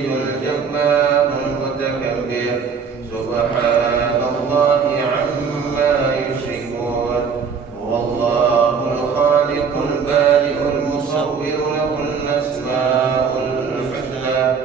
العزيز الجبار المتكبر سبحان الله عما يشركون هو الله الخالق البارئ المصور له الأسماء الحسنى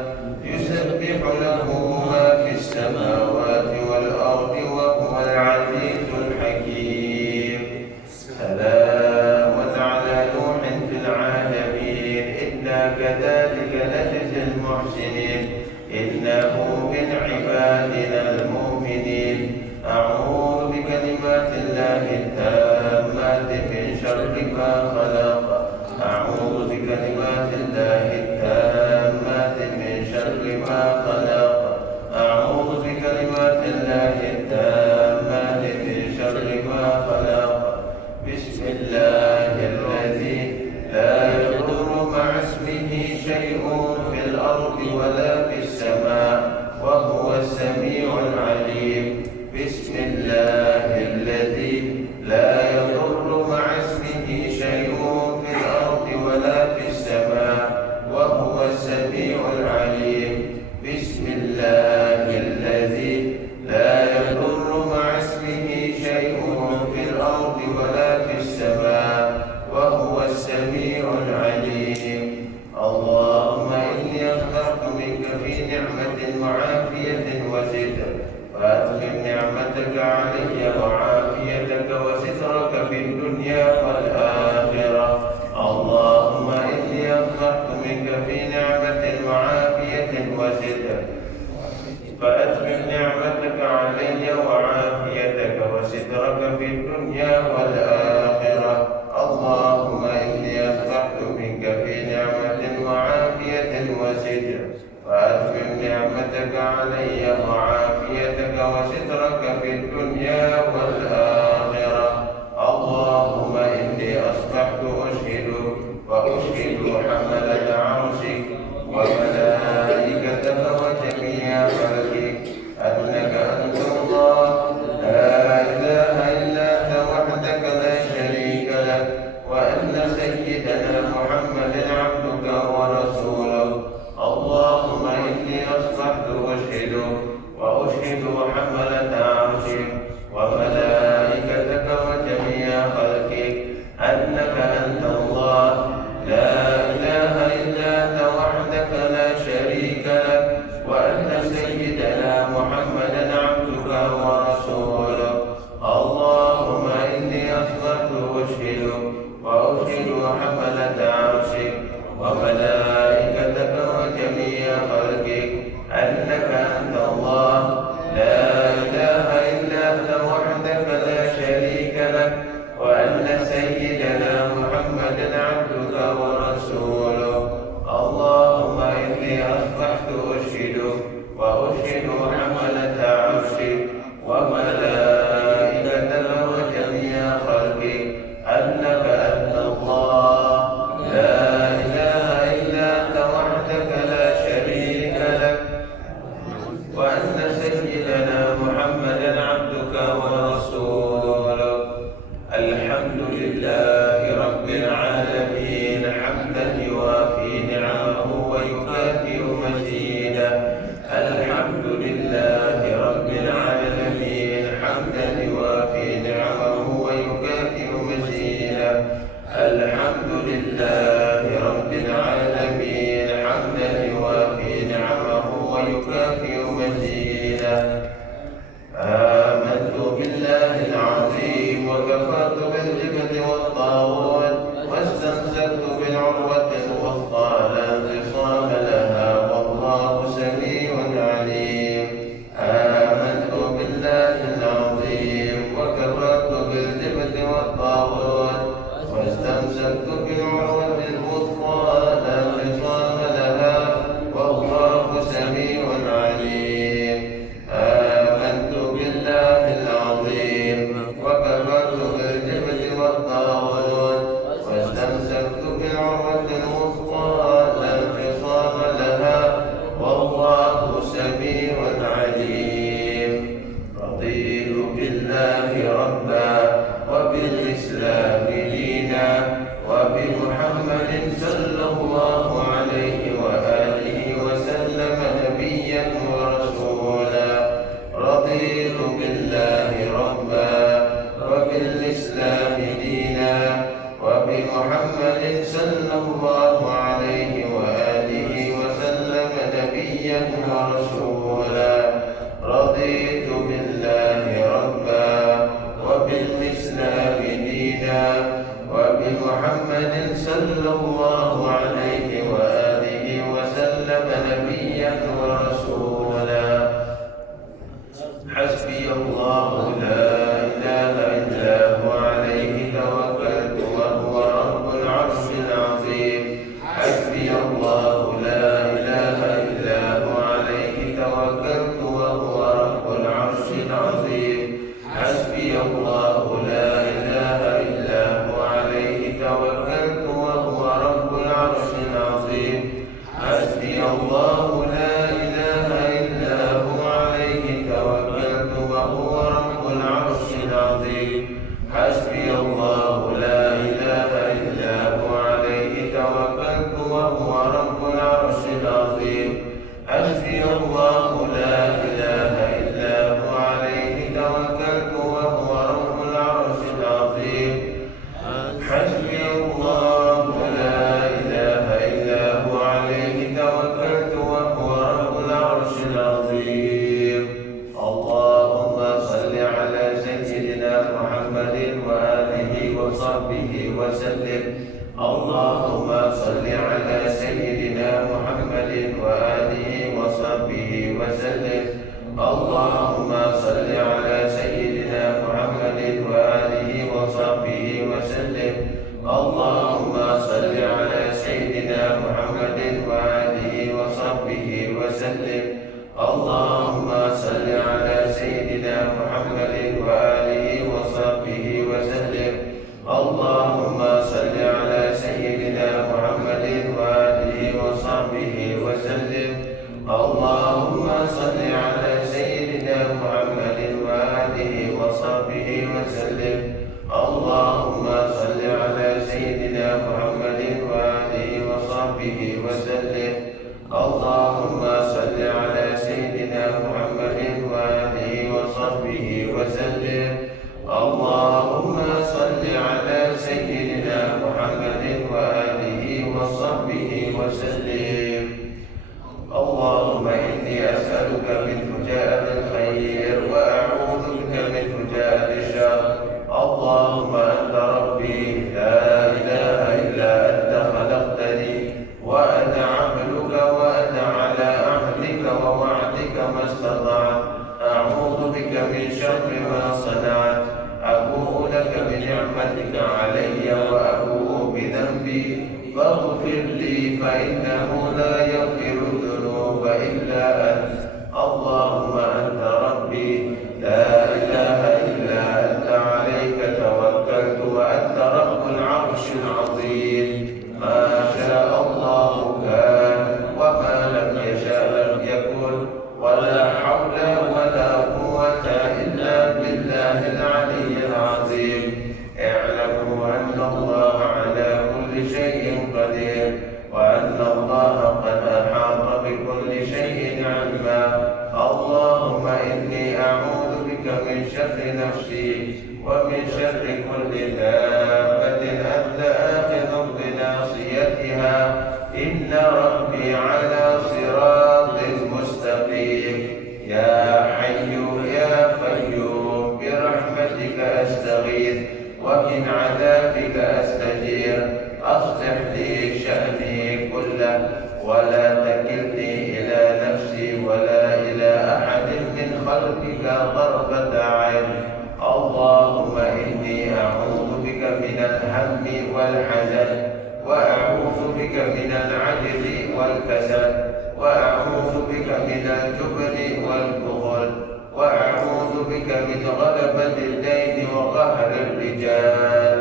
يسبح له ما في السماوات والأرض وهو العزيز الحكيم سلام على نوح في العالمين إنا كذلك نجزي المحسنين إنه من عبادنا المؤمنين أعوذ بكلمات الله التامات من شر ما خلق أعوذ بكلمات الله التامات من شر ما خلق أعوذ بكلمات الله التامات من شر ما خلق بسم الله الذي لا يضر مع اسمه شيء في الأرض ولا في السماء وهو السميع العليم بسم الله الذي لا يضر مع اسمه شيء في الأرض ولا في السماء وهو السميع العليم بسم الله الذي لا يضر مع اسمه شيء في الأرض ولا في السماء وهو السميع العليم اللهم إني أسألك منك في نعمة وعافية وستر فأدخل نعمتك علي وعافيتك وسترك في الدنيا والآخرة اللهم إني أسألك منك في نعمة وعافية وستر فأدخل نعمتك علي وعافيتك وسترك في الدنيا والآخرة اللهم إني أسألك منك في نعمة وعافية وستر فأدخل نعمتك علي وعافيتك وسترك في الدنيا والآخرة اللهم إني أصبحت أشهدك وأشهد حملة عرشك وملائكتك وجميع خلقك أنك أنت الله لا إله إلا أنت وحدك لا شريك لك وأن سيدنا محمدا عبدك ورسولك اللهم إني أصبحت أشهدك وأشهد حملة عرشك وملائكتك وجميع خلقك أنك أنت الله لا إله إلا أنت وحدك لا شريك لك وأن سيدنا محمدا عبدك ورسولك اللهم إني أصبحت أشهدك وأشهد حملة عرشك وملائكتك وجميع خلقك أنك أنت الله لا إله إلا أنت وحدك لا شريك لك وأن سيدنا محمدا عبدك ورسولك اللهم إني أصبحت أشهدك وأشهد حملة عرشك وملائكتك وجميع خلقك أنك أنت الله لا إله إلا أنت وحدك لا شريك لك وأن سيدنا محمدا عبدك ورسولك الحمد لله رب العالمين حمدا يوافي نعمه ويكافئ مزيدا الحمد لله رب العالمين حمدا يوافي نعمه ويكافئ مزيدا الحمد لله رب العالمين حمدا يوافي نعمه ويكافئ مزيدا آمنت بالله العظيم وكفرت بالجبت والطاغوت واستمسكت بالعروة الوثقى لا انفصام لها والله سميع عليم نبيا ورسولا، رضيت بالله ربا وبالإسلام دينا وبمحمد صلى الله عليه وآله وسلم نبيا ورسولا. حسبي الله لا إله إلا هو عليه توكلت وهو رب العرش العظيم. حسبي الله لا إله إلا هو عليه توكلت وهو رب العرش العظيم. حسبي الله لا إله إلا هو عليه توكلت وهو رب العرش العظيم. حسبي الله لا إله إلا هو عليه توكلت وهو رب العرش العظيم. حسبي الله لا إله إلا هو عليه توكلت وهو رب العرش العظيم. حسبي الله لا إله إلا هو عليه توكلت وهو رب العرش العظيم. حسبي الله لا إله إلا هو عليه توكلت وهو رب العرش العظيم. اللهم صل على سيدنا محمد وآله وصحبه وسلم. اللهم صل على سيدنا محمد وآله وصحبه وسلم. اللهم صل على سيدنا محمد وآله وصحبه وسلم. اللهم صل على سيدنا محمد وآله وصحبه وسلم. اللهم صل على سيدنا محمد وآله وصحبه وسلم. اللهم صل على سيدنا محمد وآله وصحبه وسلم. اللهم صل على سيدنا محمد وآله وصحبه وسلم. اللهم صل على سيدنا محمد وآله وصحبه وسلم. اللهم صل على سيدنا محمد وآله وصحبه وسلم. اللهم صل على سيدنا محمد وآله وصحبه وسلم. اللهم إني أسألك من فجاءة الخير وأعوذ بك من فجاءة الشر. اللهم أنت ربي لا إله إلا أنت خلقتني وأنا عبدك وأنا على عهدك ووعدك ما استطعت. أعوذ بك من شر ما صنعت. أبوء لك بنعمتك علي وأبوء بذنبي فاغفر لي فإنه لا يغفر الذنوب إلا أنت. اللهم أنت ربي لا إله إلا أنت عليك توكلت وأنت رب العرش العظيم. ما شاء الله كان وما لم يشاء لم يكن ولا حول ولا قوة إلا بالله العلي العظيم. اعلموا أن الله على كل شيء قدير وأن الله قد أحاط بكل شيء علما. اللهم إني أعوذ بك من شر نفسي ومن شر كل دابة أنت آخذ بناصيتها. إن ربي على صراط مستقيم. يا حي يا قيوم برحمتك أستغيث ومن عذابك أستجير. أصلح لي شأني كله ولا تكلني إلى نفسي ولا إلى أحد من خلقك طرفة عين. اللهم إني أعوذ بك من الهم والحزن وأعوذ بك من العجز والكسل وأعوذ بك من الجبن والبخل وأعوذ بك من غلبة الدين وقهر الرجال.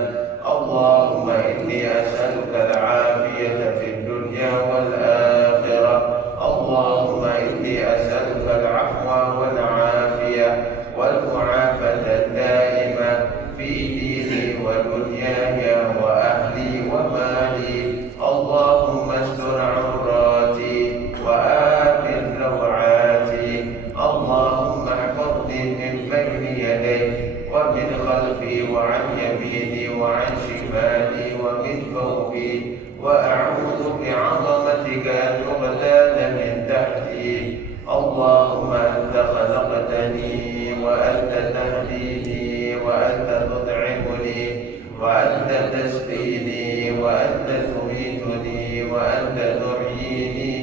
اللهم إني أسألك العافية في الدنيا والآخرة. اللهم إني أسألك العفو والعافية والمعافاة الدائمة في ديني ودنياي وأهلي ومالي. اللهم استر عوراتي وآمن روعاتي. اللهم احفظني من بين يدي ومن خلفي وعن يميني وعن شمالي ومن فوقي. وأعوذ بعظمتك أن أغتال من تحتي. اللهم أنت خلقتني وأنت تهديني وأنت تطعمني وأنت تسقيني وأنت تميتني وأنت تحييني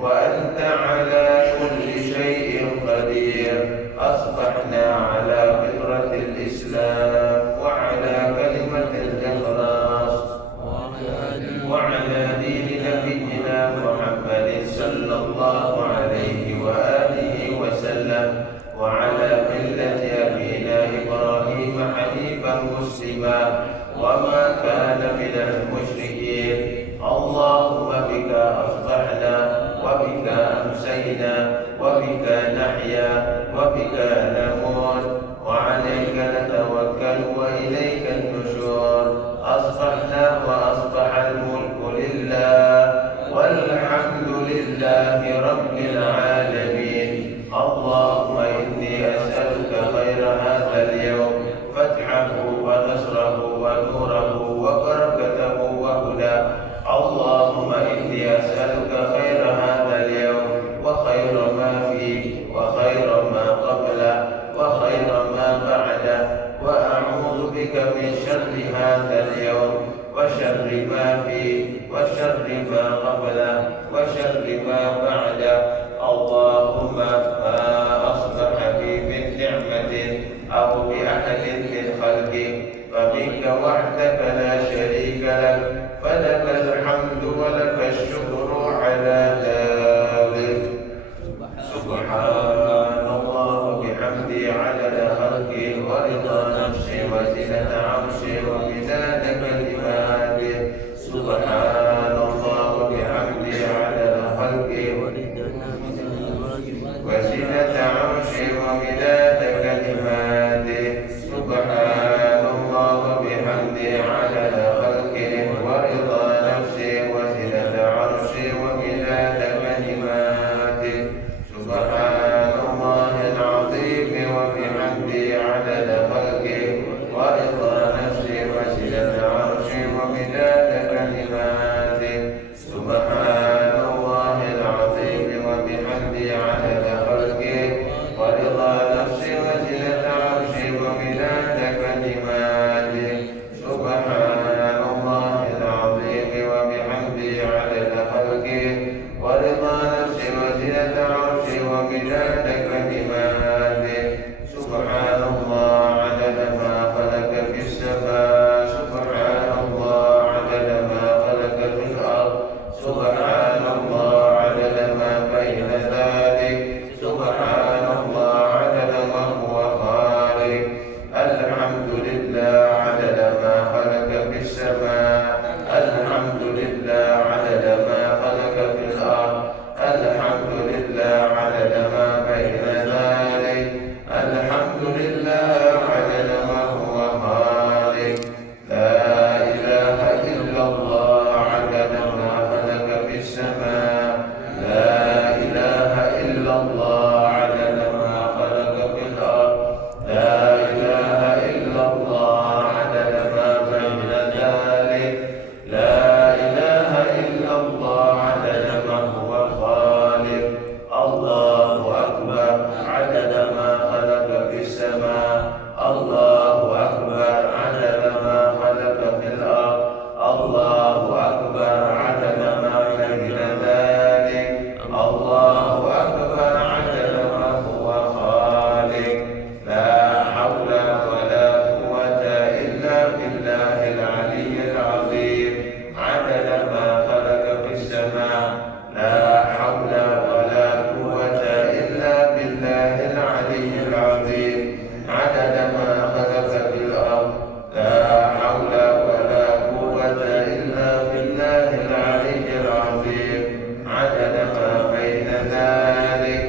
وأنت على كل شيء قدير. أصبحنا على فطرة الإسلام وعلى كلمة الإخلاص وعلى دين نبينا محمد صلى الله عليه وآله وسلم وعلى ملة أبينا إبراهيم حنيفا مسلما وما كان من المشركين. اللهم بك أصبحنا وبك أمسينا وبك نحيا وبك نموت وعليك نتوكل وإليك النشور. أصبحنا وأصبح الملك لله والحمد لله رب العالمين. اللهم إني أسألك خير هذا اليوم، فتحه ونصره ونوره وبركته وهداه. اللهم إني أسألك خير هذا اليوم وخير ما فيه وخير ما قبله وخير ما بعده، وأعوذ بك من شر هذا اليوم وشر ما فيه وشر ما قبله وشر ما بعده. اللهم ما أصبح بي من نعمة أو بأحد من خلقك فمنك وحدك لا شريك لك، فلك الحمد ولك الشكر على ذلك. سبحان الله وبحمده عدد خلقه ورضا نفسه وزنة عرشه ومداد كلماته. سبحان الله وبحمده عدد خلقه وزنة عرشه ومداد كلماته. سبحان الله وبحمده عدد خلقه ورضا نفسه وزنة عرشه ومداد كلماته. سبحان الله العظيم وبحمده عدد خلقه ورضا نفسه وزنة عرشه ومداد كلماته. سبحان الله العظيم وبحمده عدد خلقه ورضا نفسه وزنة عرشه ومداد كلماته. سبحان الله العظيم وبحمده عدد خلقه ورضا نفسه وزنة عرشه ومداد كلماته. سبحان الله عدد ما خلق في السماء. سبحان الله عدد ما خلق في الأرض. سبحان الله عدد ما بين ذلك. سبحان الله عدد ما هو خالق. الحمد لله عدد ما خلق في السماء. الحمد لله عدد ما خلق في الأرض. الحمد لله عدد ما بين ذلك. الحمد لله عدد ما هو خالق. لا إله إلا الله عدد ما خلق في السماء. لا إله إلا الله عدد ما خلق في الأرض. لا إله إلا الله عدد ما بين ذلك. لا إله إلا الله عدد ما هو خالق. الله أكبر عدد ما خلق في السماء. الله أكبر عدد ما خلق في الأرض. الله أكبر عدد ما بين ذلك. الله أكبر عدد ما هو خالق. لا حول ولا قوة إلا بالله العلي العظيم عدد ما خلق في السماء. لا حول ولا قوة إلا بالله العلي العظيم عدد ما خلق في الأرض. لا حول ولا قوة إلا بالله العلي العظيم عدد ما بين ذلك.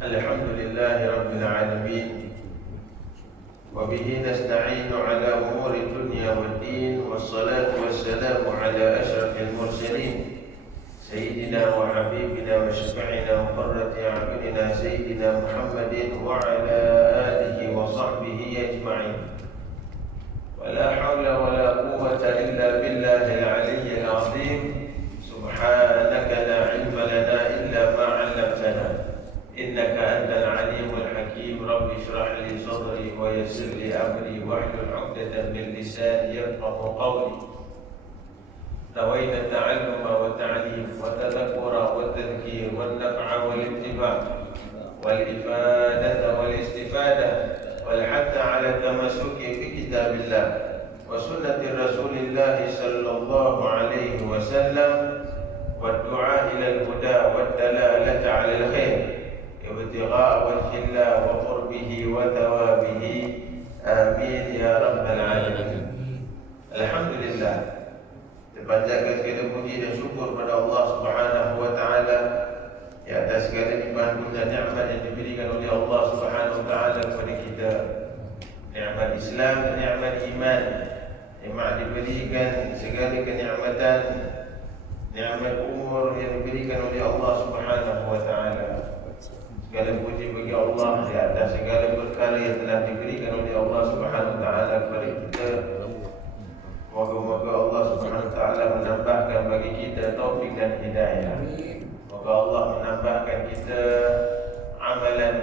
الحمد لله رب العالمين وبه نستعين على أمور الدنيا والدين والصلاة والسلام على أشرف المرسلين سيدنا وحبيبنا وشفيعنا وقرة أعيننا سيدنا محمد وعلى آله وصحبه أجمعين ولا حول ولا قوة إلا بالله العلي العظيم سبحانك لا علم لنا إلا ما علمتنا إنك أنت العليم الحكيم رب اشرح لي صدري ويسر لي أمري واحلل عقدة من لساني يفقهوا قولي نوينا التعلم والتعليم والتذكر والتذكير والنفع والاتباع والإفادة والاستفادة والحث على التمسك بكتاب الله وسنة رسول الله صلى الله عليه وسلم والدعاء إلى الهدى والدلالة على الخير ابتغاء وجه الله وقربه وثوابه آمين يا رب العالمين. Alhamdulillah, terpanjatkan segala puji dan syukur pada Allah Subhanahu wa taala di atas segala limpahan dan nikmat yang diberikan oleh Allah Subhanahu wa taala kepada kita. Nikmat Islam dan nikmat iman. Nikmat diberikan segala kenikmatan, nikmat umur yang diberikan oleh Allah Subhanahu wa taala. Segala puji bagi Allah di atas segala perkara yang telah diberikan oleh Allah Subhanahu wa taala kepada kita. Moga-moga Allah Subhanahu wa taala menambahkan bagi kita taufik dan hidayah. Moga Allah menambahkan kita amalan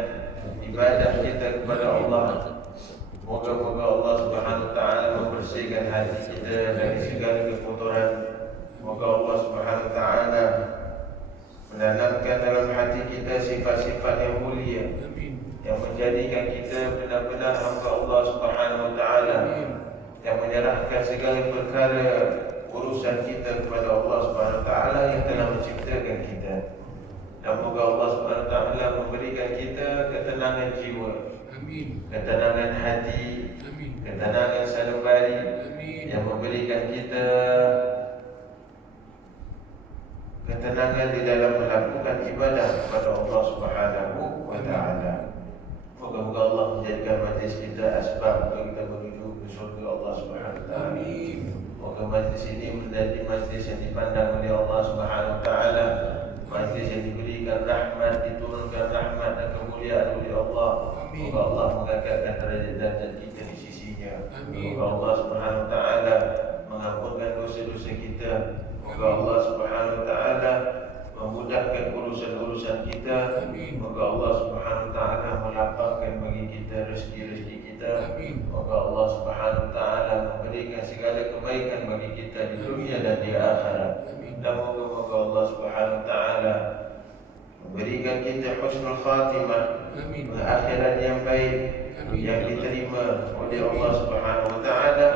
ibadah kita kepada Allah. Moga-moga Allah Subhanahu wa taala membersihkan hati kita dari segala kekotoran. Moga Allah Subhanahu wa taala menanamkan dalam hati kita sifat-sifat yang mulia yang menjadikan kita benar-benar hamba Allah Subhanahu wa taala, yang menyerahkan segala perkara urusan kita kepada Allah Subhanahu wa taala yang telah menciptakan kita. Dan moga Allah Subhanahu wa taala memberikan kita ketenangan jiwa, ketenangan hati, ketenangan sanubari, yang memberikan kita ketenangan di dalam melakukan ibadah kepada Allah Subhanahu wa taala. Moga-moga Allah menjadikan majlis kita asbab untuk kita menuju ke syurga Allah Subhanahu wa taala. Moga majlis ini menjadi majlis yang dipandang oleh Allah Subhanahu wa taala, majlis yang diberikan rahmat, diturunkan rahmat dan kemuliaan oleh Allah. Moga Allah mengangkatkan derajat kita di sisinya. Moga Allah Subhanahu wa taala mengampunkan dosa-dosa kita. Moga Allah Subhanahu wa taala memudahkan urusan-urusan kita. Moga Allah Subhanahu wa taala melapangkan bagi kita rezeki-rezeki kita. Moga Allah Subhanahu wa taala memberikan segala kebaikan bagi kita di dunia dan di akhirat. Dan moga-moga Allah Subhanahu wa taala memberikan kita husnul khatimah, akhirat yang baik yang diterima oleh Allah Subhanahu wa taala.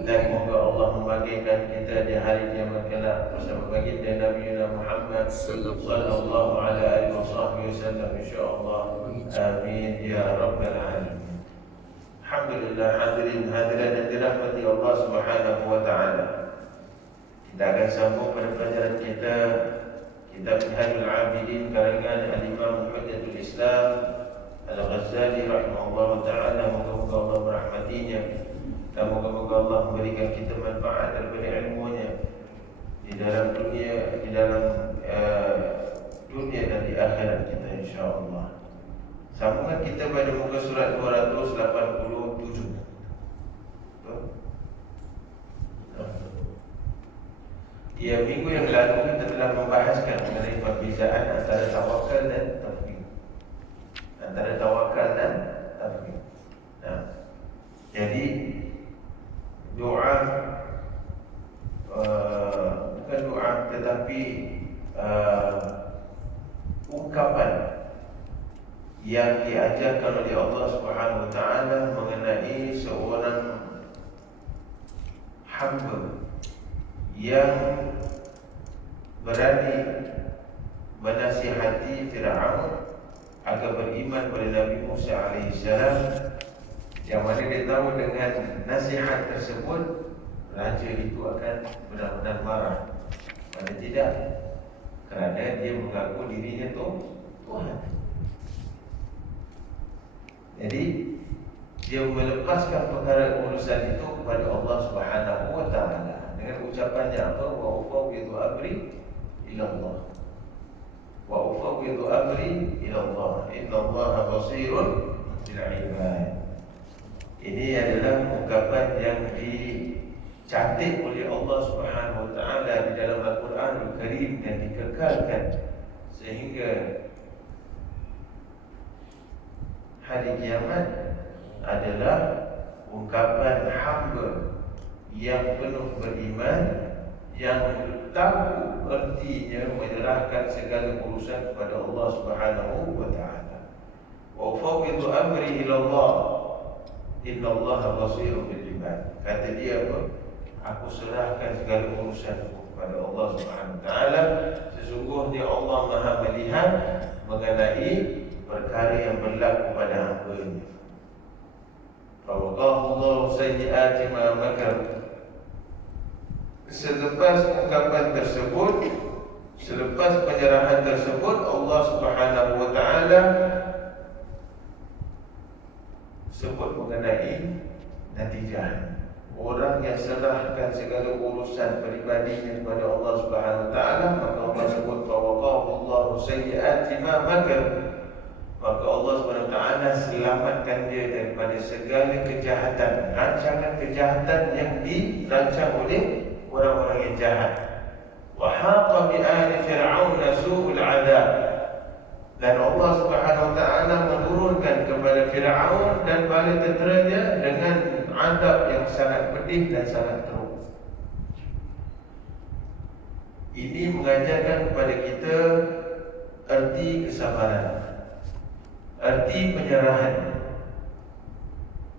Dan moga Allah membangkitkan kita di hari kiamat kelak bersama baginda Nabi Muhammad sallallahu alaihi wasallam insyaallah. Amin ya rabbal alamin. Alhamdulillah, hadirin hadirat yang dirahmati Allah Subhanahu wa taala. Kita akan sambung pada pelajaran kita kitab Minhajul Abidin karangan Al-Imam Hujjatul Islam Al-Ghazali rahimahullah taala. Moga-moga Allah merahmatinya dan moga-moga Allah memberikan kita manfaat daripada ilmunya di dalam dunia, dunia dan di akhirat kita insya-Allah. Sambungan kita pada muka surat 287. Ya, minggu yang lalu kita telah membahaskan mengenai perbezaan antara tawakal dan tafwid. Antara tawakal dan tafwid. Nah, jadi doa bukan doa tetapi ungkapan yang diajarkan oleh Allah Subhanahu wa taala mengenai seorang hamba yang berani menasihati Fir'aun agar beriman pada Nabi Musa alaihissalam, yang mana dia tahu dengan nasihat tersebut raja itu akan benar-benar marah. Mana tidak, kerana dia mengaku dirinya tu Tuhan. Jadi dia melepaskan perkara urusan itu kepada Allah Subhanahu wa taala dengan ucapannya apa? Wa ufawwidu amri ila Allah. Wa ufawwidu amri ila Allah. Innallaha basirun bil ibad. Ini adalah ungkapan yang dicantik oleh Allah Subhanahu wa taala di dalam Al-Quranul Karim dan dikekalkan sehingga hari kiamat adalah ungkapan hamba yang penuh beriman, yang tahu ertinya menyerahkan segala urusan kepada Allah Subhanahu wa taala. Wa ufawwidu amri ila Allah. Innallaha basirun bil ibad. Kata dia apa? Aku serahkan segala urusan kepada Allah Subhanahu wa taala. Sesungguhnya Allah Maha melihat mengenai perkara yang berlaku pada hamba-Nya. Fawaqahullahu sayyi'ati ma makar. Selepas ungkapan tersebut, selepas penyerahan tersebut, Allah Subhanahu wa taala sebut mengenai natijah. Orang yang serahkan segala urusan peribadinya kepada Allah Subhanahu wa taala, maka Allah sebut fawaqahullahu sayyi'ati ma makar. Maka Allah SWT selamatkan dia daripada segala kejahatan, rancangan kejahatan yang dirancang oleh orang-orang yang jahat. Wa haqa bi ali fir'aun su'ul 'adab. Dan Allah SWT menurunkan kepada Fir'aun dan bala tenteranya dengan azab yang sangat pedih dan sangat teruk. Ini mengajarkan kepada kita erti kesabaran, erti penyerahan.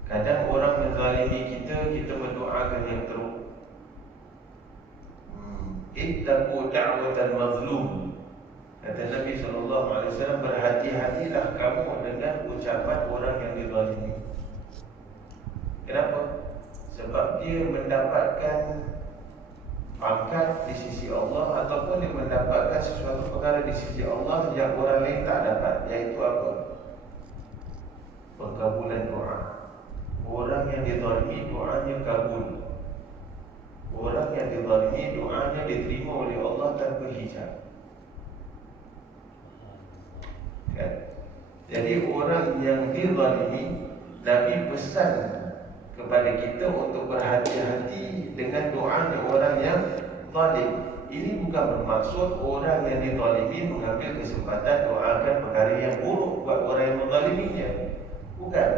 Kadang orang menzalimi kita, kita mendoakan yang teruk. Ittaqu da'watal mazlum. Kata Nabi SAW, berhati-hatilah kamu dengan ucapan orang yang dizalimi. Kenapa? Sebab dia mendapatkan pangkat di sisi Allah, ataupun dia mendapatkan sesuatu perkara di sisi Allah yang orang lain tak dapat. Iaitu apa? Pengkabulan doa. Orang yang dizalimi doanya kabul. Orang yang dizalimi doanya diterima oleh Allah tanpa hijab. Kan? Jadi orang yang dizalimi, Nabi pesan kepada kita untuk berhati-hati dengan doanya orang yang zalim. Ini bukan bermaksud orang yang dizalimi mengambil kesempatan doakan perkara yang buruk buat orang yang menzaliminya. Bukan.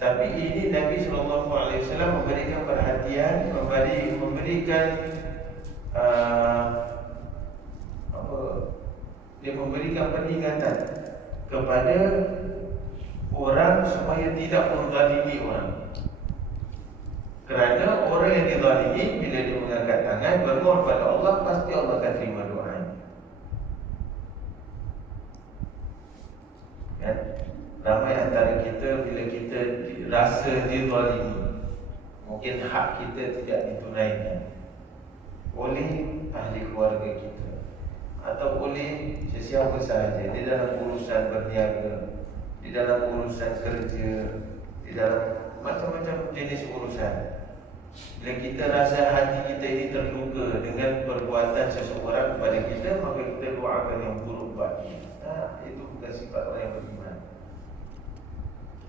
Tapi ini Nabi SAW memberikan perhatian, memberikan dia memberikan peringatan kepada orang supaya tidak menzalimi orang. Kerana orang yang dizalimi, bila dia mengangkat tangan bermohon pada Allah, pasti Allah akan terima doanya. Kan? Ramai antara kita bila kita rasa dizalimi, mungkin hak kita tidak ditunaikan oleh ahli keluarga kita atau oleh sesiapa sahaja di dalam urusan berniaga, di dalam urusan kerja, di dalam macam-macam jenis urusan. Bila kita rasa hati kita ini terluka dengan perbuatan seseorang kepada kita, maka kita doakan yang buruk buat dia. Itu bukan sifat orang yang beriman.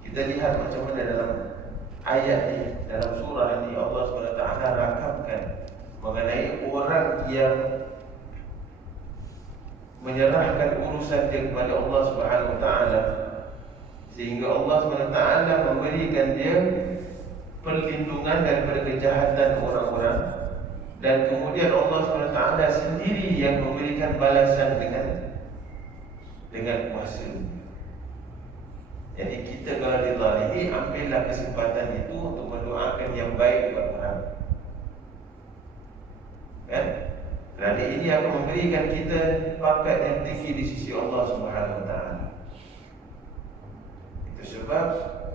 Kita lihat macam mana dalam ayat ini, dalam surah ini Allah SWT rakamkan mengenai orang yang menyerahkan urusan dia kepada Allah Subhanahu Wa Taala, sehingga Allah SWT memberikan dia perlindungan daripada kejahatan orang-orang, dan kemudian Allah SWT sendiri yang memberikan balasan dengan kuasa. Jadi kita kalau dizalimi, ambillah kesempatan itu untuk mendoakan yang baik buat orang. Kan? Kerana ini akan memberikan kita pangkat yang tinggi di sisi Allah Subhanahu Wa Taala. Itu sebab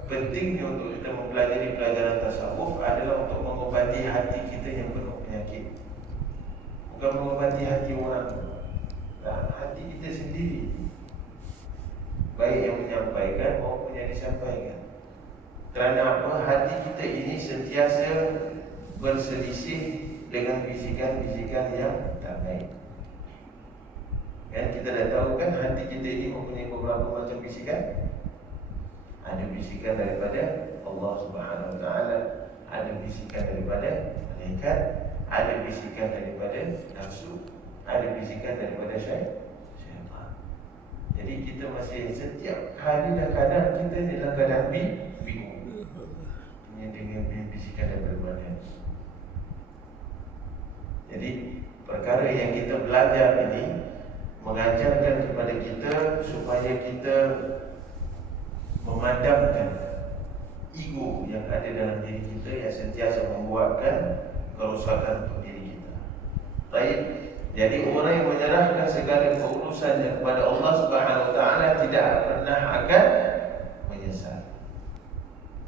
pentingnya untuk kita mempelajari pelajaran tasawuf adalah untuk mengobati hati kita yang penuh penyakit. Bukan mengobati hati orang. Hati kita sendiri. baik yang menyampaikan maupun yang disampaikan. Kerana apa? Hati kita ini sentiasa berselisih dengan bisikan-bisikan yang tak baik. Kan kita dah tahu kan hati kita ini mempunyai beberapa macam bisikan. Ada bisikan daripada Allah Subhanahu Wa Taala, ada bisikan daripada malaikat, ada bisikan daripada nafsu, ada bisikan daripada syaitan. Jadi kita masih setiap kali dan kadang kita ni dalam keadaan bingung. Ini dengan bisikan daripada mana? Jadi perkara yang kita belajar ini mengajarkan kepada kita supaya kita memadamkan ego yang ada dalam diri kita yang sentiasa membuatkan kerosakan untuk diri kita. Baik, jadi orang yang menyerahkan segala keurusannya kepada Allah Subhanahu Wa Taala tidak pernah akan menyesal.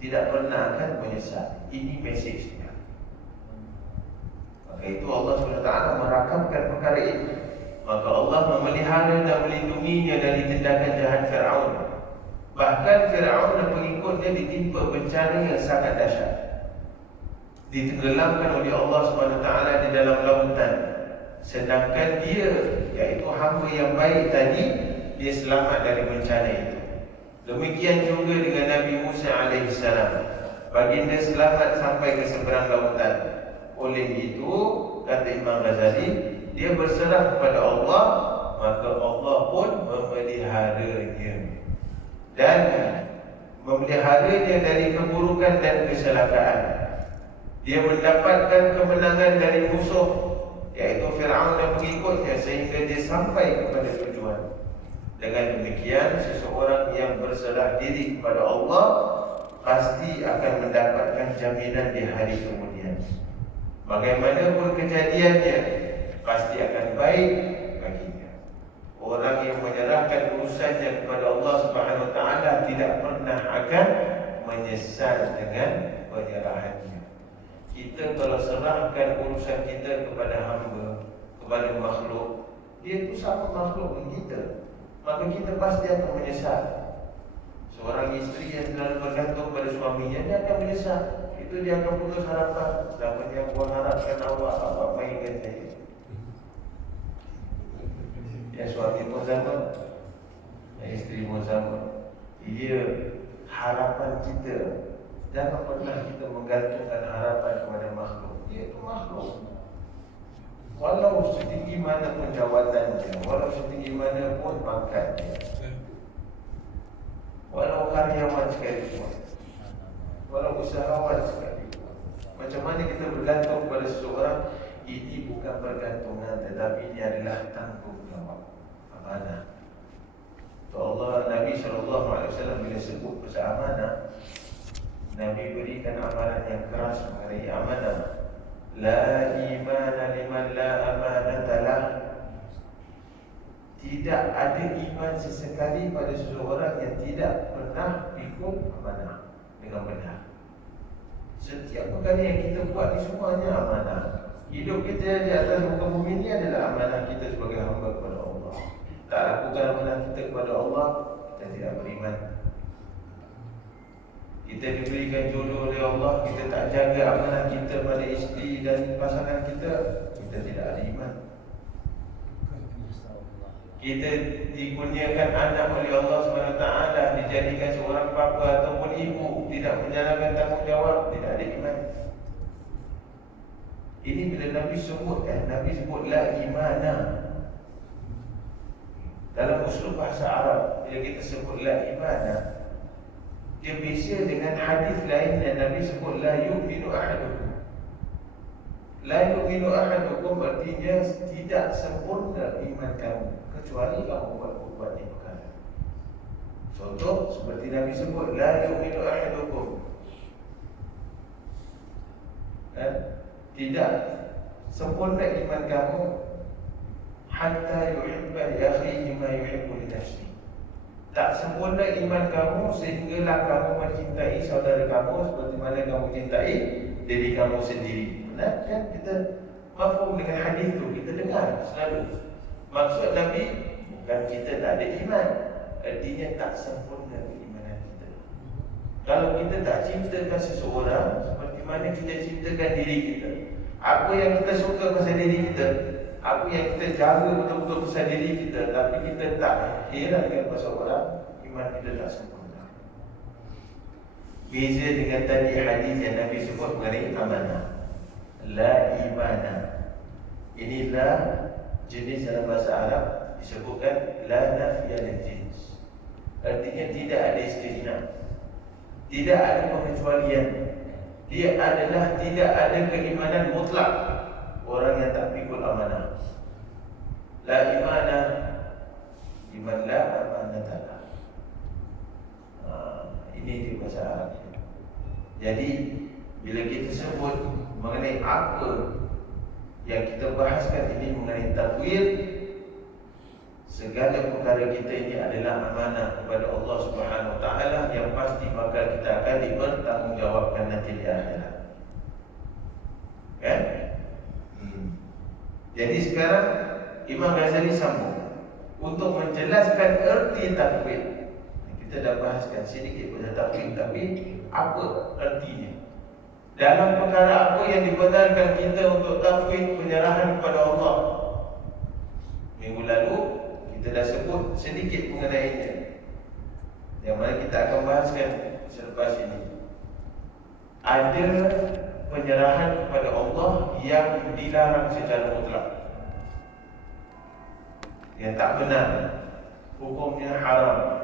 Tidak pernah akan menyesal. Ini mesejnya. Maka itu Allah Subhanahu Wa Taala merakamkan perkara ini. Maka Allah memelihara dan melindunginya dari tindakan jahat Fir'aun. Bahkan Fir'aun dan pengikutnya ditimpa bencana yang sangat dahsyat, ditenggelamkan oleh Allah SWT di dalam lautan. Sedangkan dia, iaitu hamba yang baik tadi, dia selamat dari bencana itu. Demikian juga dengan Nabi Musa AS. Baginda selamat sampai ke seberang lautan. Oleh itu, kata Imam Ghazali, dia berserah kepada Allah, maka Allah pun memeliharanya dan memeliharanya dari keburukan dan kecelakaan. Dia mendapatkan kemenangan dari musuh, iaitu Fir'aun dan pengikutnya, sehingga dia sampai kepada tujuan. Dengan demikian, seseorang yang berserah diri kepada Allah pasti akan mendapatkan jaminan di hari kemudian. Bagaimanapun kejadiannya, pasti akan baik baginya. Orang yang menyerahkan urusannya kepada Allah Subhanahu Wa Taala tidak pernah akan menyesal dengan penyerahannya. Kita kalau serahkan urusan kita kepada hamba, kepada makhluk, dia itu sama makhluk dengan kita, maka kita pasti akan menyesal. Seorang isteri yang selalu bergantung pada suaminya, dia akan menyesal. Itu dia akan putus harapan. Selama dia buat harapkan awak mainkan saya. Ya, suami pun sama, ya, isteri pun sama. Ia harapan kita. Jangan pernah kita menggantungkan harapan kepada makhluk. Dia itu makhluk. Walau setinggi mana pun jawatannya, walau setinggi mana pun pangkatnya, walau karyawan sekalipun, walau usahawan sekalipun. Macam mana kita bergantung kepada seseorang, ini bukan bergantungan, tetapi ini adalah tanggungjawab, amanah. Allah, Nabi SAW bila sebut pasal amanah, Nabi berikan amalan yang keras mengenai amanah. La imana liman la amanata lah. Tidak ada iman sesekali pada seseorang yang tidak pernah ikut amanah dengan benar. Setiap perkara yang kita buat ni semuanya amanah. Hidup kita di atas muka bumi ini adalah amanah kita sebagai hamba kepada Allah. Tak lakukan amanah kita kepada Allah, kita tidak beriman. Kita diberikan jodoh oleh Allah, kita tak jaga amanah kita pada isteri dan pasangan kita, kita tidak ada iman. Kita dikurniakan anak oleh Allah SWT, dijadikan seorang bapa ataupun ibu, tidak menjalankan tanggungjawab, tidak ada iman. Ini bila Nabi sebut, Nabi sebut la imana. Dalam usul bahasa Arab, bila kita sebut la imana, dia beza dengan hadis lain yang Nabi sebut la yu'minu ahadukum. La yu'minu ahadukum artinya tidak sempurna iman kamu kecuali kamu buat ini perkara. Contoh seperti Nabi sebut la yu'minu ahadukum, tidak sempurna iman kamu hatta yuhibba li akhihi ma yuhibbu li nafsihi. Tak sempurna iman kamu sehinggalah kamu mencintai saudara kamu seperti mana kamu cintai diri kamu sendiri. Benar kan? Kita mafhum dengan hadis itu, kita dengar selalu. Maksud Nabi bukan kita tak ada iman, artinya tak sempurna keimanan kita. Kalau kita tak ciptakan seseorang seperti mana kita ciptakan diri kita, apa yang kita suka pasal diri kita, apa yang kita jaga betul-betul pasal diri kita, tapi kita tak herankan pasal orang, iman kita tak sempurna. Beza dengan tadi hadis yang Nabi sebut mengenai amanah, la imana. Inilah jenis dalam bahasa Arab disebutkan la nafiyal jins. Artinya tidak ada istisna, tidak ada pengecualian. Dia adalah tidak ada keimanan mutlak orang yang tak pikul amanah. La imana liman la amanatala. Ini di bahasa Arab. Jadi bila kita sebut mengenai apa yang kita bahaskan ini mengenai takwil, segala perkara kita ini adalah amanah kepada Allah Subhanahu Wa Taala yang pasti bakal kita akan dipertanggungjawabkan nanti di akhirat. Kan? Jadi sekarang Imam Ghazali sambung untuk menjelaskan erti takwil. Kita dah bahaskan sedikit pasal takwil, tapi apa ertinya? Dalam perkara apa yang dibenarkan kita untuk takwil, penyerahan kepada Allah. Minggu lalu kita dah sebut sedikit mengenainya, yang mana kita akan bahaskan selepas ini. Ada penyerahan kepada Allah yang dilarang secara mutlak, yang tak benar, hukumnya haram,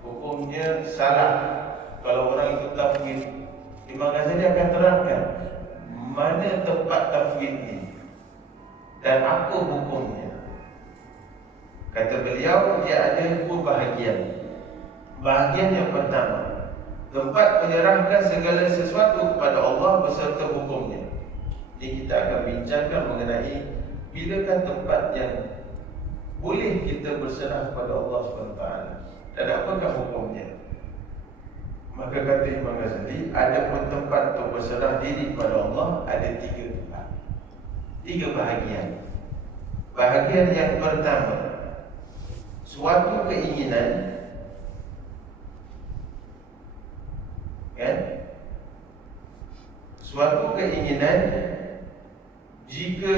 hukumnya salah. Kalau orang itu takwil, Imam Ghazali akan terangkan mana tempat takwil ini dan apa hukumnya. Kata beliau, dia ada dua bahagian. Bahagian yang pertama, tempat menyerahkan segala sesuatu kepada Allah beserta hukumnya. Ini kita akan bincangkan mengenai bilakah tempat yang boleh kita berserah kepada Allah SWT dan apakah hukumnya. Maka kata Imam Ghazali, ada pun tempat untuk berserah diri kepada Allah ada tiga tempat, tiga bahagian. Bahagian yang pertama, suatu keinginan, kan? Suatu keinginan jika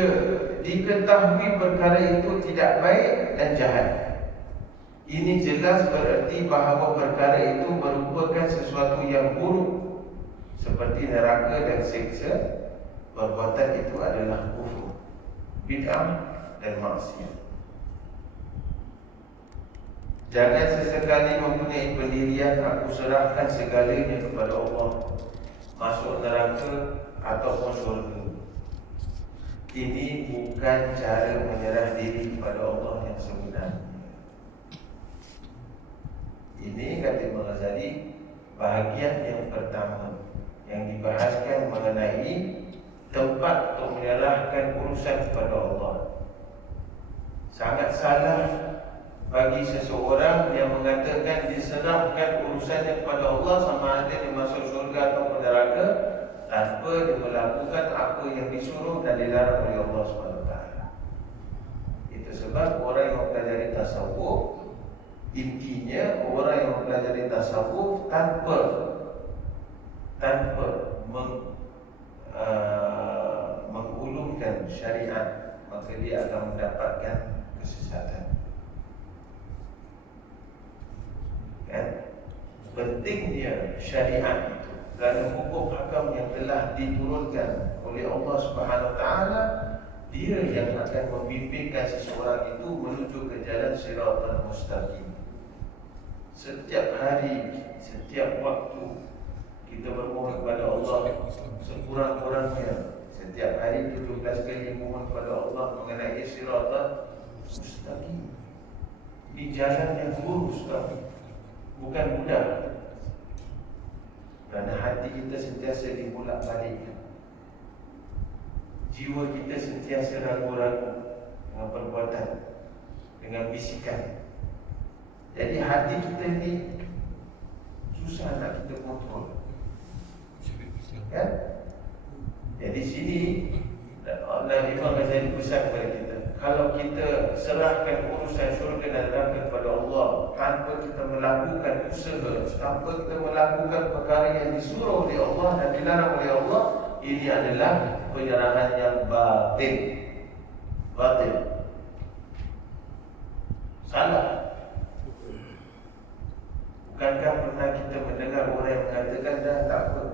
diketahui perkara itu tidak baik dan jahat. Ini jelas bererti bahawa perkara itu merupakan sesuatu yang buruk seperti neraka dan siksa. Perbuatan itu adalah kufur, bid'ah dan maksiat. Jangan sesekali mempunyai pendirian aku serahkan segalanya kepada Allah, masuk neraka ataupun syurga. Ini bukan cara menyerah diri kepada Allah yang sebenarnya. Ini kata Imam Ghazali, bahagian yang pertama yang dibahaskan mengenai tempat untuk menyerahkan urusan kepada Allah. Sangat salah bagi seseorang yang mengatakan diserahkan urusannya kepada Allah sama ada dia masuk syurga atau neraka tanpa dia melakukan apa yang disuruh dan dilarang oleh Allah SWT. Itu sebab orang yang mempelajari tasawuf, intinya orang yang mempelajari tasawuf tanpa mengulumkan syariat, maka dia akan mendapatkan kesesatan. Kan? Pentingnya syariat itu dan hukum hakam yang telah diturunkan oleh Allah Subhanahu Wa Taala, dia yang akan membimbingkan seseorang itu menuju ke jalan siratal mustaqim. Setiap hari, setiap waktu kita bermohon kepada Allah sekurang-kurangnya setiap hari 17 kali mohon kepada Allah mengenai siratal mustaqim. Ini jalan yang lurus, bukan mudah. Kerana hati kita sentiasa dibolak-balik, jiwa kita sentiasa ragu-ragu dengan perbuatan, dengan bisikan. Jadi hati kita ni susah nak kita kontrol, kan? Jadi sini Allah Imam Ghazali pesan kepada kita, kalau kita serahkan urusan syurga dan neraka kepada Allah tanpa tanpa kita melakukan usaha, tanpa kita melakukan perkara yang disuruh oleh Allah dan dilarang oleh Allah, ini adalah penyerahan yang batil. Batil. Salah. Bukankah pernah kita mendengar orang yang mengatakan, dah tak apa,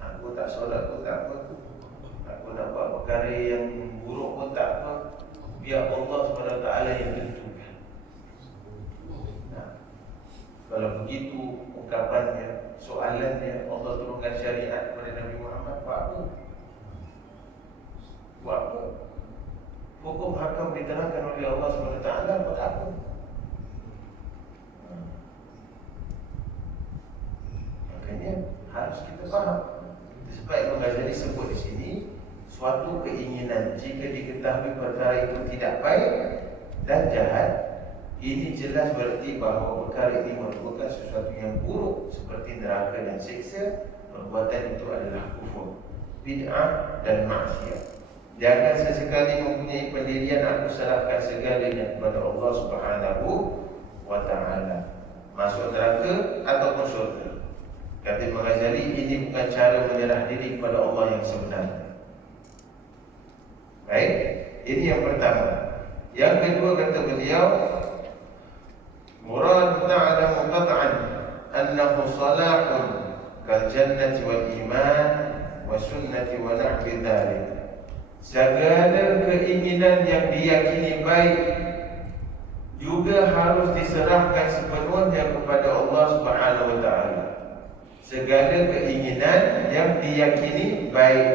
aku tak solat pun tak apa, aku nak buat perkara yang buruk pun tak apa, biar Allah SWT yang tentukan. Kalau begitu ungkapannya, soalannya, Allah turunkan syariat kepada Nabi Muhammad, buat apa? Buat apa? Hukum hakam diterangkan oleh Allah SWT, buat apa? Makanya harus kita faham. Sebab Imam Ghazali sebut di sini, suatu keinginan jika diketahui perkara itu tidak baik dan jahat, ini jelas berarti bahawa perkara ini merupakan sesuatu yang buruk seperti neraka dan siksa. Perbuatan itu adalah kufur, bid'ah dan maksiat. Jangan sesekali mempunyai pendirian aku serahkan segalanya kepada Allah Subhanahu wa ta'ala, masuk neraka ataupun syurga. Kata Imam Ghazali, ini bukan cara menyerah diri kepada Allah yang sebenarnya. Baik, ini yang pertama. Yang kedua kata beliau, murad ta'lamu qat'an annahu salahun kal jannati wal iman wa sunnati wa nahwi dhalik. Segala keinginan yang diyakini baik juga harus diserahkan sepenuhnya kepada Allah Subhanahu wa ta'ala. Segala keinginan yang diyakini baik,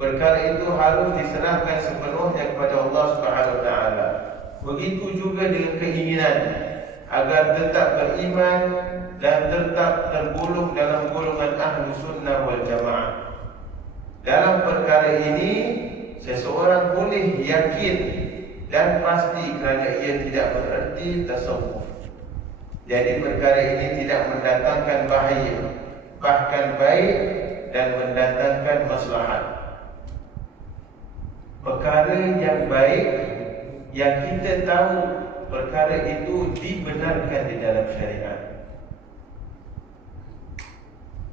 perkara itu harus diserahkan sepenuhnya kepada Allah Subhanahu wa ta'ala. Begitu juga dengan keinginan agar tetap beriman dan tetap tergolong dalam golongan ahlu sunnah wal jamaah. Dalam perkara ini, seseorang boleh yakin dan pasti kerana ia tidak bererti tasawuf. Jadi perkara ini tidak mendatangkan bahaya, bahkan baik dan mendatangkan maslahat. Perkara yang baik yang kita tahu perkara itu dibenarkan di dalam syariat.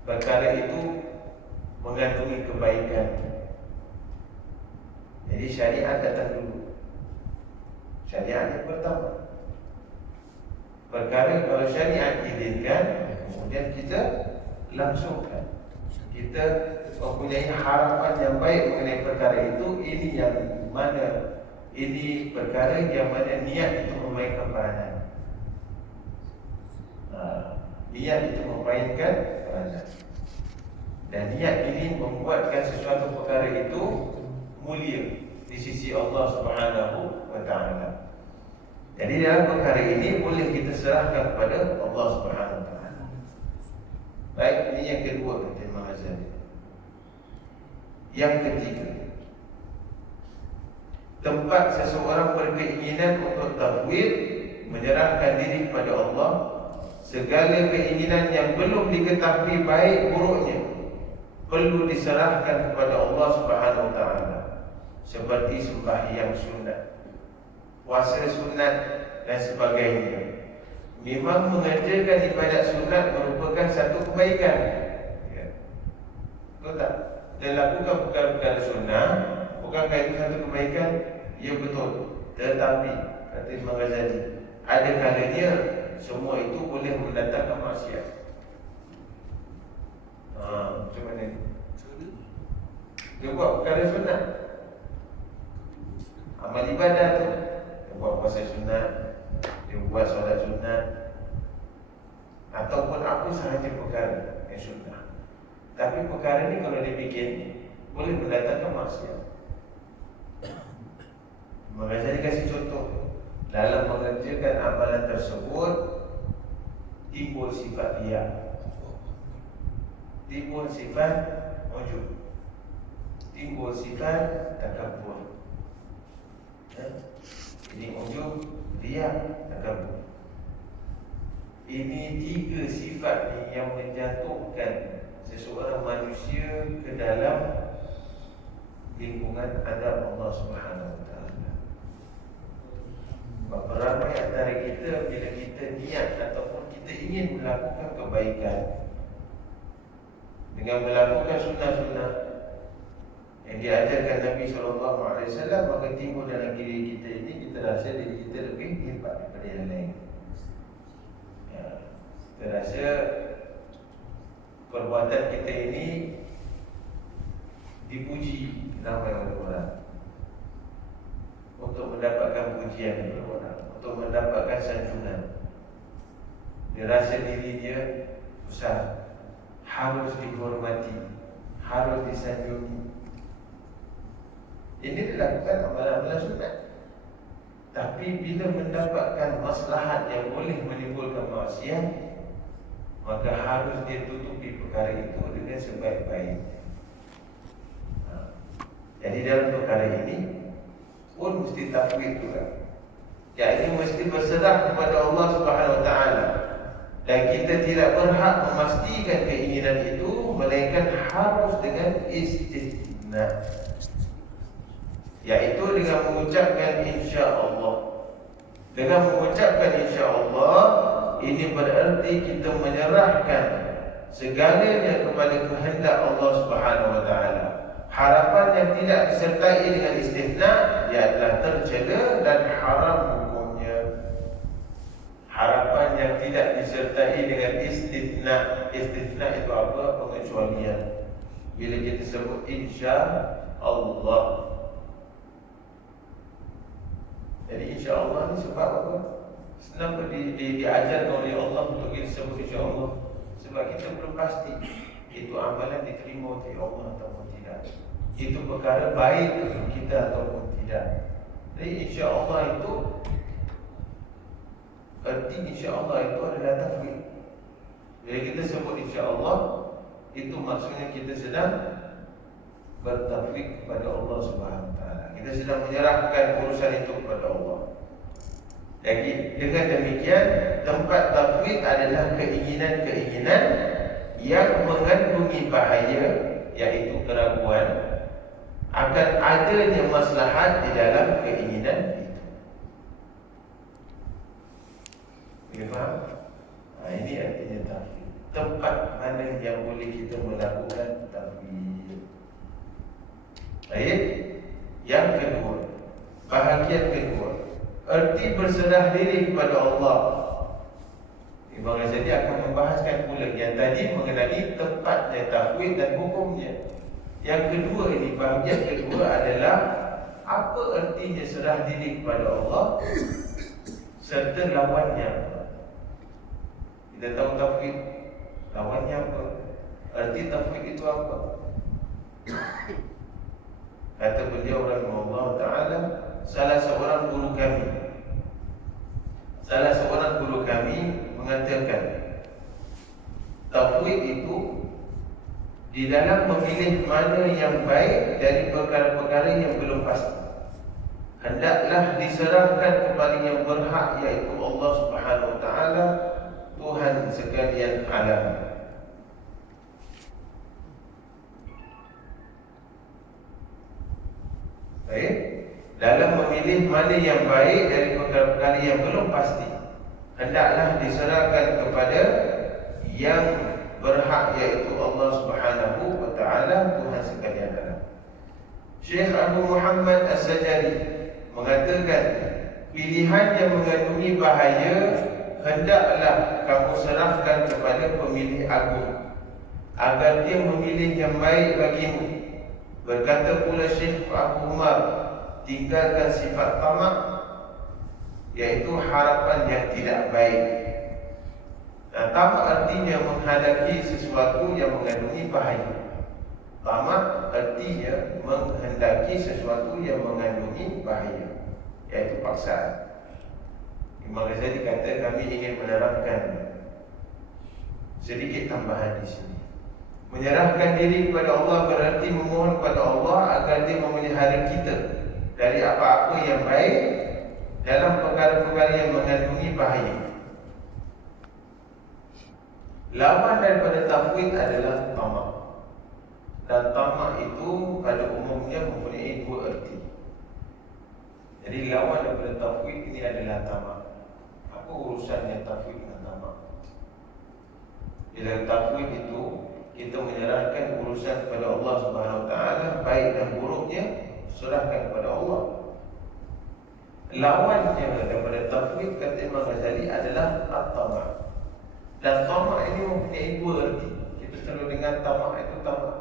Perkara itu mengandungi kebaikan. Jadi syariat datang dulu. Syariat yang pertama. Perkara kalau syariat izinkan, kemudian kita langsungkan. Kita mempunyai harapan yang baik mengenai perkara itu. Ini yang mana, ini perkara yang mana niat itu memainkan peranan. Niat itu memainkan peranan. Dan niat ini membuatkan sesuatu perkara itu mulia di sisi Allah Subhanahu wa ta'ala. Jadi dalam perkara ini boleh kita serahkan kepada Allah Subhanahu wa ta'ala. Baik, ini yang kedua kata Imam Ghazali. Yang ketiga, tempat seseorang berkeinginan untuk tafwid, menyerahkan diri kepada Allah, segala keinginan yang belum diketahui baik buruknya perlu diserahkan kepada Allah Subhanahu wa ta'ala. Seperti sembahyang sunat, puasa sunat dan sebagainya. Memang mengerjakan ibadat sunat merupakan satu kebaikan, ya. Betul tak? Dan lakukan perkara-perkara sunnah, bukankah itu satu kebaikan? Ya betul. Tetapi kata Imam Ghazali, ada kalanya semua itu boleh mendatangkan maksiat. Macam mana ni? Dia buat perkara sunat, amal ibadah tu, dia buat puasa sunat, dia buat solat sunat, ataupun apa sahaja perkara yang sunat. Tapi perkara ni kalau dia bikin, boleh mendatangkan maksiat. Maka saya kasih contoh. Dalam mengerjakan amalan tersebut, timbul sifat riya, timbul sifat ujub, timbul sifat takabbur. Ini ujub, riya, takabbur. Ini tiga sifat ni yang menjatuhkan seseorang manusia ke dalam lingkungan adab Allah Subhanahu wa ta'ala. Berapa ramai antara kita bila kita niat ataupun kita ingin melakukan kebaikan dengan melakukan sunnah-sunnah yang diajarkan Nabi SAW, maka timbul dalam diri kita ini, kita rasa diri kita lebih hebat daripada yang lain. Kita rasa perbuatan kita ini dipuji ramai oleh orang, untuk mendapatkan pujian daripada orang, untuk mendapatkan sanjungan. Dia rasa diri dia besar, harus dihormati, harus disanjungi. Ini dilakukan amalan-amalan sunat. Tapi bila mendapatkan maslahat yang boleh menimbulkan maksiat, maka harus dia tutupi perkara itu dengan sebaik-baiknya. Jadi dalam perkara ini pun mesti tafwid juga. Jadi mesti berserah kepada Allah Subhanahu Wa Taala. Dan kita tidak berhak memastikan keinginan itu, melainkan harus dengan istithna, iaitu dengan mengucapkan insya-Allah. Dengan mengucapkan insya-Allah, ini bererti kita menyerahkan segalanya kepada kehendak Allah Subhanahu Wa Taala. Harapan yang tidak disertai dengan istithna, ia adalah tercela dan haram hukumnya. Harapan yang tidak disertai dengan istithna, istithna itu apa? Pengecualian. Bila kita sebut insya Allah, jadi insya Allah ni sebab apa? Kenapa diajarkan oleh Allah untuk kita sebut insya Allah? Sebab kita belum pasti itu amalan diterima oleh Allah ataupun tidak, itu perkara baik untuk kita ataupun tidak. Jadi insya Allah itu, erti insya Allah itu adalah tafwid. Bila kita sebut insya Allah, itu maksudnya kita sedang bertafwid kepada Allah Subhanahu Wa Taala. Kita sedang menyerahkan urusan itu kepada Allah. Jadi dengan demikian, tempat tafwid adalah keinginan-keinginan yang mengandungi bahaya, iaitu keraguan akan adanya maslahat di dalam keinginan itu. Boleh faham? Ini artinya tafwid. Tempat mana yang boleh kita melakukan tafwid. Baik. Yang kedua, bahagian kedua, erti berserah diri kepada Allah. Imam Ghazali akan membahaskan pula yang tadi mengenai tempatnya tafwid dan hukumnya. Yang kedua ini, bahagian kedua adalah apa ertinya serah diri kepada Allah serta lawannya apa. Kita tahu tafwid, lawannya apa? Erti tafwid itu apa? Kata beliau rahimahullah ta'ala, salah seorang guru kami mengatakan, tafwid itu di dalam memilih mana yang baik dari perkara-perkara yang belum pasti, hendaklah diserahkan kepada yang berhak, iaitu Allah Subhanahu Wa Taala, Tuhan sekalian alam. Baik, dalam memilih mana yang baik dari perkara-perkara yang belum pasti, hendaklah diserahkan kepada yang berhak, iaitu Allah Subhanahu Wa Taala, Tuhan sekalian alam. Syekh Abu Muhammad As-Sajari mengatakan, pilihan yang mengandungi bahaya hendaklah kamu serahkan kepada pemilih agung, agar dia memilih yang baik bagimu. Berkata pula Syekh Abu Umar, tinggalkan sifat tamak, iaitu harapan yang tidak baik. Dan tamak artinya menghadapi sesuatu yang mengandungi bahaya. Tamak artinya menghendaki sesuatu yang mengandungi bahaya, iaitu paksaan. Imam Ghazali kata, kami ingin menerangkan sedikit tambahan di sini. Menyerahkan diri kepada Allah berarti memohon kepada Allah agar dia memelihara kita dari apa-apa yang baik dalam perkara-perkara yang mengandungi bahaya. Lawan daripada tafwid adalah tamak. Dan tamak itu pada umumnya mempunyai dua erti. Jadi lawan daripada tafwid ini adalah tamak. Apa urusannya tafwid dengan tamak? Bila tafwid itu kita menyerahkan urusan kepada Allah Subhanahu Wa Taala, baik dan buruknya serahkan kepada Allah. Lawannya daripada tafwid kata Imam Ghazali adalah at-tamak. Dan tamak ini mempunyai dua erti. Kita selalu dengar tamak itu tamak.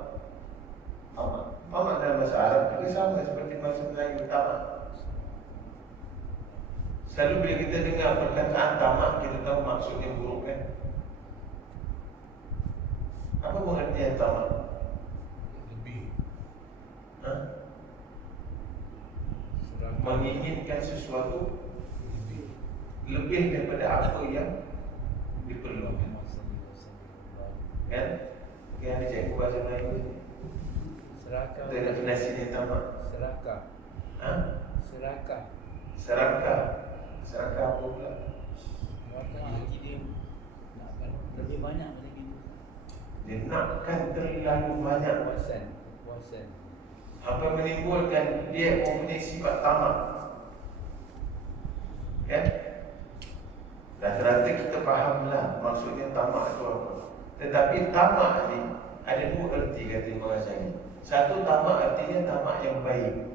Tamak dalam bahasa Arab juga sama seperti bahasa Melayu tamak. Selalu bila kita dengar perkataan tamak, kita tahu maksudnya buruk kan? Apa pengertian tamak? Lebih. Menginginkan sesuatu lebih daripada apa yang diperlukan. Kan? Yang ada cikgu bahasa Melayu. Serakah. Itu definisinya tamak. Serakah. Serakah. Serakah. Serakah apa pula? Serakah dia nakkan lebih banyak macam itu. Dia nakkan terlalu banyak. Puasan. Apa menimbulkan dia mempunyai sifat tamak. Kan? Rata-rata kita fahamlah maksudnya tamak itu apa. Tetapi tamak ni ada dua erti kata Imam Ghazali. Satu, tamak artinya tamak yang baik.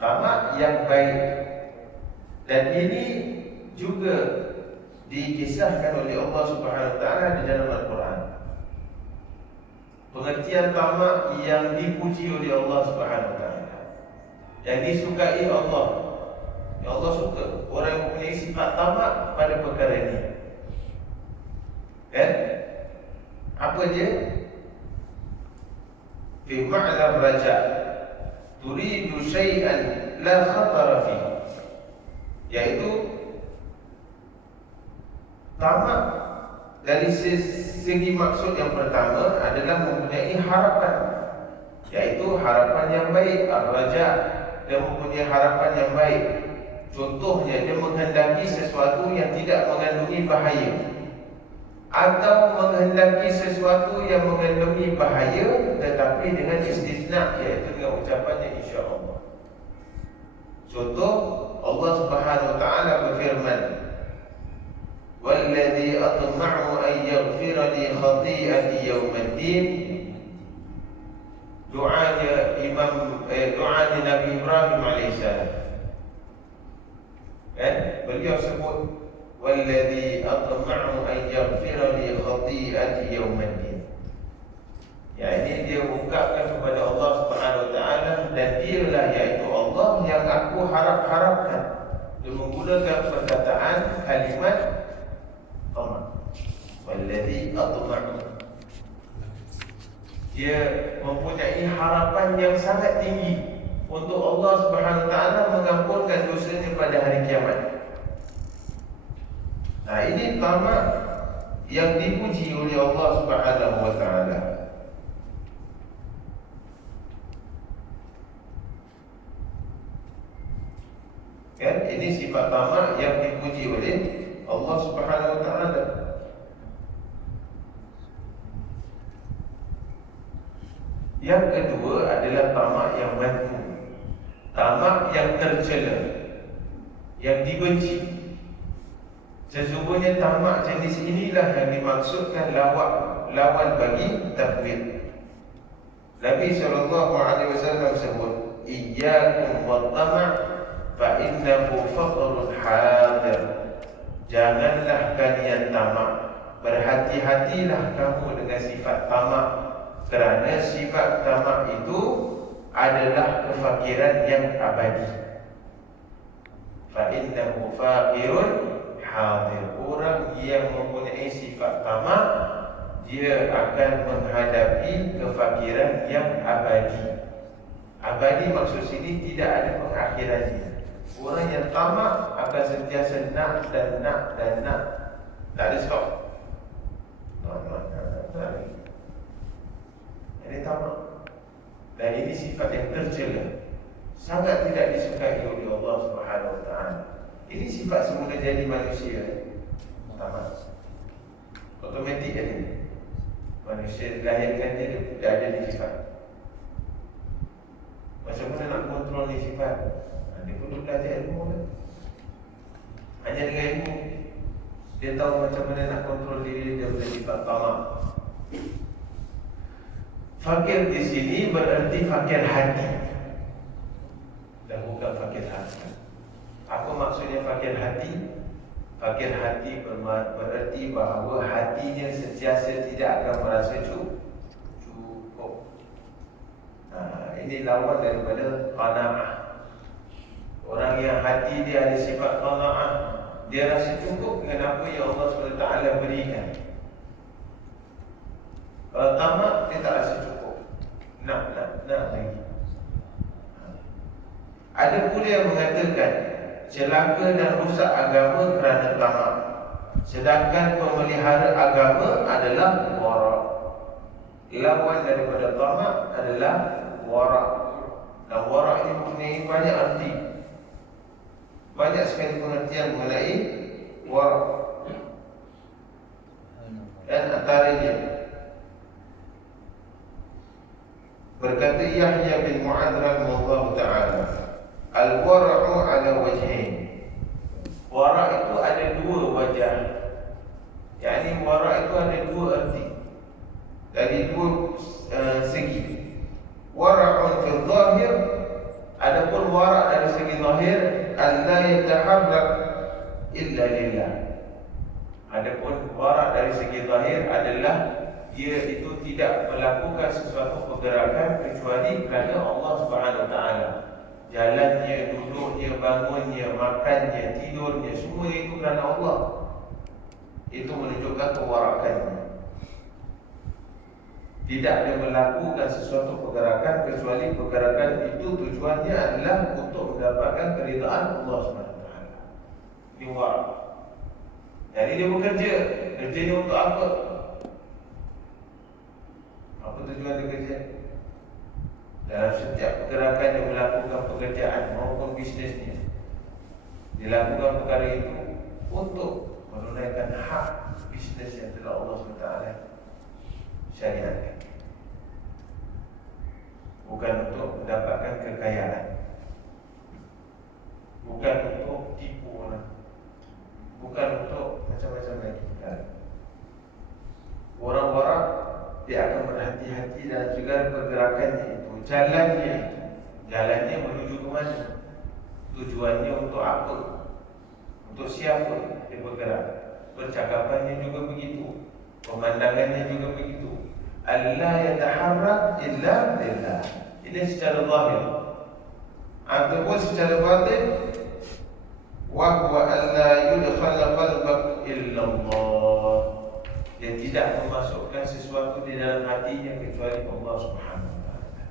Tamak yang baik. Dan ini juga dikisahkan oleh Allah Subhanahu Wa Taala di dalam Al-Quran. Pengertian tamak yang dipuji oleh Allah Subhanahu Wa Taala, yang disukai Allah. Ya Allah suka orang yang mempunyai sifat tamak pada perkara ini. Kan? Apa dia? Fi ma'la raja turidu syai'an la khatara fihi. Yaitu tamak dari segi maksud yang pertama adalah mempunyai harapan, yaitu harapan yang baik. Ar-raja, dia mempunyai harapan yang baik. Contohnya, dia menghendaki sesuatu yang tidak mengandungi bahaya, atau menghendaki sesuatu yang mengandungi bahaya tetapi dengan istisna, iaitu dengan ucapannya insya-Allah. Contoh, Allah Subhanahu Wa Taala berfirman, "Walladzi atma'u an yaghfira li khati'ati yaumiddin." Doanya doanya Nabi Ibrahim alaihissalam. Beliau sebut, "Walladzi atma'u an yaghfira li khati'ati yaumiddin." Ya, ini dia ungkapkan kepada Allah Subhanahu Wa Taala, dan dialah yaitu Allah yang aku harap-harapkan. Dia menggunakan perkataan kalimat tamak. Walladzi atma'u. Dia mempunyai harapan yang sangat tinggi untuk Allah Subhanahu Wa Taala mengampunkan dosanya pada hari kiamat. Nah, ini tamak yang dipuji oleh Allah Subhanahu Wa Taala. Kan? Ini sifat tamak yang dipuji oleh Allah Subhanahu Wa Taala. Yang kedua adalah tamak yang madhum, tamak yang tercela, yang dibenci. Sesungguhnya tamak jenis inilah yang dimaksudkan lawan bagi tafwid. Nabi SAW sebut, "Iyyakum wat-tama' fa innahu faqrun hadir." Janganlah kalian tamak, berhati-hatilah kamu dengan sifat tamak, kerana sifat tamak itu adalah kefakiran yang abadi. Fa innahu faqirun hadir. Orang yang mempunyai sifat tamak, dia akan menghadapi kefakiran yang abadi. Abadi maksud sini tidak ada pengakhirannya. Orang yang tamak akan sentiasa nak dan nak dan nak, tak ada stop. Nak. Ini tamak. Dan ini sifat yang tercela, sangat tidak disukai oleh Allah Subhanahu Wa Taala. Ini sifat semula jadi manusia. Tamak otomatik ada. Manusia dilahirkan dia ada di sifat. Macam mana nak kontrol ni sifat? Dia perlu belajar ilmu kan? Hanya dengan ilmu dia tahu macam mana nak kontrol diri dia dari sifat tamak. Fakir di sini berarti fakir hati dan bukan fakir hati. Apa maksudnya fakir hati? Fakir hati berarti bahawa hatinya sentiasa tidak akan merasa cukup. Ini lawan daripada qanaah. Orang yang hati dia ada sifat qanaah, dia rasa cukup dengan apa yang Allah SWT berikan. Kalau tamak, dia tak rasa cukup. Nak lagi. Ada pula yang mengatakan celaka dan rusak agama kerana tamak, sedangkan pemelihara agama adalah wara'. Lawan daripada tamak adalah wara'. Dan wara' ini mempunyai banyak arti. Banyak sekali pengertian mengenai wara'. Dan antaranya berkata Yahya bin Mu'adz rahimahullah ta'ala, al-wara'u ala wajhain. Wara' itu ada dua wajah. Yakni wara' itu ada dua arti, dari dua segi. Wara'un fil zahir, adapun wara' dari segi zahir, alla yataharrak illa lillah. Adapun wara' dari segi zahir adalah dia itu tidak melakukan sesuatu pergerakan kecuali kerana Allah Subhanahu Wa Taala. Jalannya, duduknya, bangunnya, makannya, tidurnya, semua itu kerana Allah. Itu menunjukkan kewarakannya. Tidak ada melakukan sesuatu pergerakan kecuali pergerakan itu tujuannya adalah untuk mendapatkan keridaan Allah SWT. Ini warak. Jadi dia bekerja. Kerjanya untuk apa? Apa tujuan dia kerja? Dalam setiap pergerakan dia melakukan pekerjaan maupun bisnesnya, dia lakukan perkara itu untuk menunaikan hak bisnes yang telah Allah SWT syariatkan, bukan untuk mendapatkan kekayaan, bukan untuk tipu orang, bukan untuk macam-macam lagi perkara. Orang-orang dia akan berhati-hati dalam segala pergerakannya itu, jalannya menuju ke mana, tujuannya untuk apa, untuk siapa dia bergerak. Percakapannya juga begitu, pemandangannya juga begitu. Alla yataharrak illa lillah. Ini secara zahir. Ataupun secara batin, wa huwa alla yudkhala qalbak illa Allah. Dia tidak memasukkan sesuatu di dalam hatinya kecuali Allah Subhanahu Wa Taala.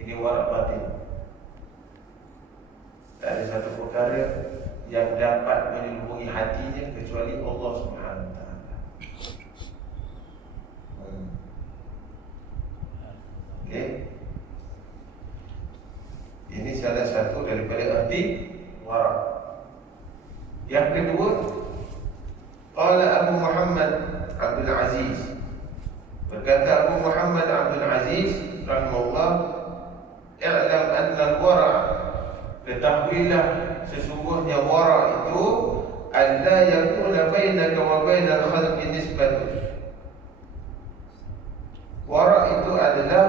Ini warak batin. Tak ada satu perkara yang dapat menyelubungi hatinya kecuali Allah Subhanahu Wa Taala. Okay. Ini salah satu daripada arti warak. Yang kedua, qala Abu Muhammad Abdul Aziz, berkata Abu Muhammad Abdul Aziz rahimahullah, i'lam anna al-wara', ketahuilah sesungguhnya wara' itu alla yakuna bainaka wa bainal khalqi nisbatun. Wara' itu adalah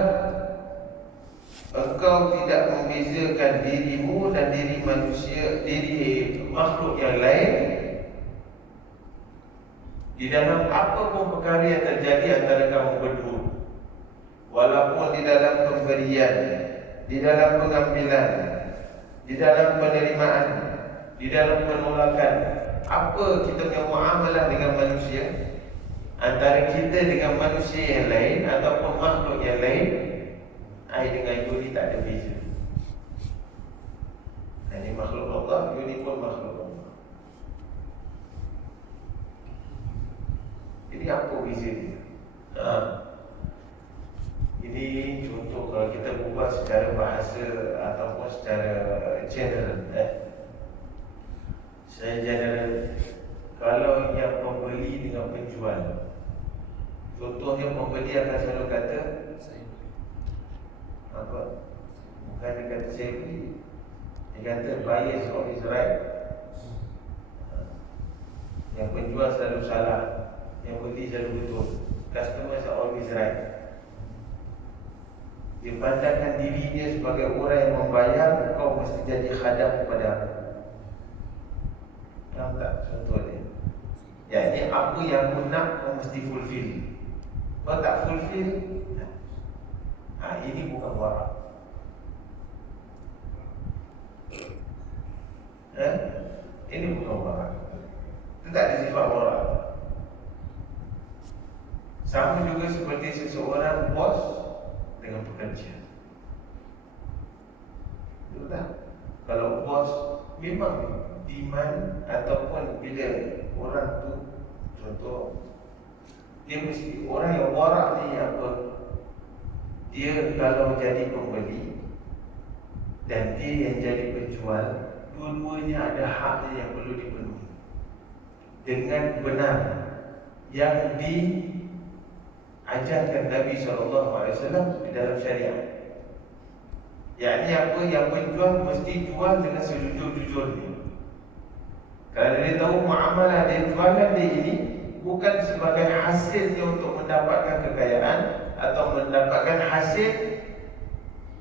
engkau tidak membezakan dirimu dan diri manusia, diri makhluk yang lain di dalam apa pun perkara yang terjadi antara kamu berdua, walaupun di dalam pemberian, di dalam pengambilan, di dalam penerimaan, di dalam penolakan. Apa kita punya muamalah dengan manusia, antara kita dengan manusia yang lain ataupun makhluk yang lain, I dengan you ni tak ada beza. Ini makhluk Allah, you ni pun makhluk Allah. Jadi apa beza dia? Ini contoh kalau kita berbual secara bahasa ataupun secara general. Saya general. Kalau yang pembeli dengan penjual, contohnya pembeli akan selalu kata, apa? Bukan dia kata saya beli. Dia kata buyer is always right. Yang penjual selalu salah, yang beli selalu betul. Customer is always right. Dia pandangkan diri dia sebagai orang yang membayar, kau mesti jadi khadam kepada aku. Faham tak contoh dia? Yang apa yang aku nak, kau mesti fulfill. Kau tak fulfill, ini bukan warak. Ini bukan warak. Itu tak ada sifat warak. Sama juga seperti seseorang bos dengan pekerja. Betul tak? Kalau bos memang demand ataupun bila orang tu, contoh, dia mesti orang yang warak ni apa? Dia kalau jadi pembeli dan dia yang jadi penjual, dua-duanya ada haknya yang perlu dipenuhi dengan benar yang diajarkan Nabi SAW di dalam syariat. Yakni apa? Yang penjual mesti jual dengan sejujur-jujurnya. Kalau dia tahu muamalah dia jualan dia ini bukan sebagai hasilnya untuk mendapatkan kekayaan atau mendapatkan hasil,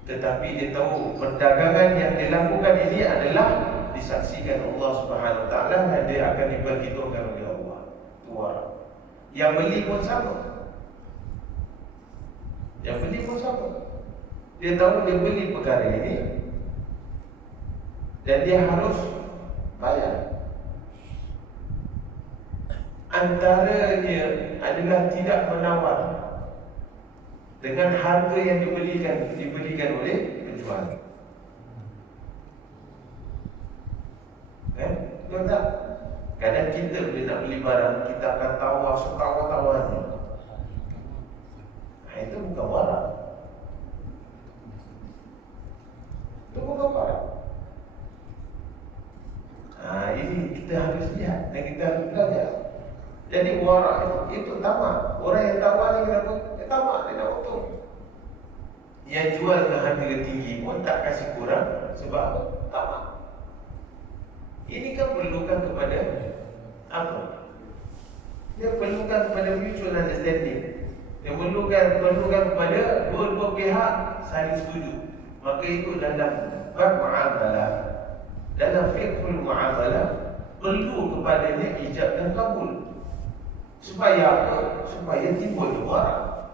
tetapi dia tahu perdagangan yang dilakukan ini adalah disaksikan Allah Subhanahu Wa Taala dan dia akan diperhitungkan oleh Allah. Itu warak. Yang beli pun sama. Yang beli pun sama. Dia tahu dia beli perkara ini dan dia harus bayar. Antaranya adalah tidak menawar dengan harga yang diberikan oleh penjual. Betul tak? Kadang kita bila nak beli barang, kita akan tawar setawar-tawarnya. Itu bukan warak. Itu bukan warak. Ini kita harus lihat dan kita harus belajar. Jadi warak itu tamak. Orang yang tawar ni kenapa? Dia tamak, dia nak untung. Yang jual dengan harga tinggi pun tak kasih kurang. Sebab apa? Tamak. Ini kan perlukan kepada apa? Dia perlukan kepada mutual understanding. Dia perlukan kepada dua-dua pihak saling setuju. Maka itu dalam bab muamalah, dalam fiqhul muamalah, perlu kepadanya ijab dan kabul. Supaya apa? Supaya timbul warak.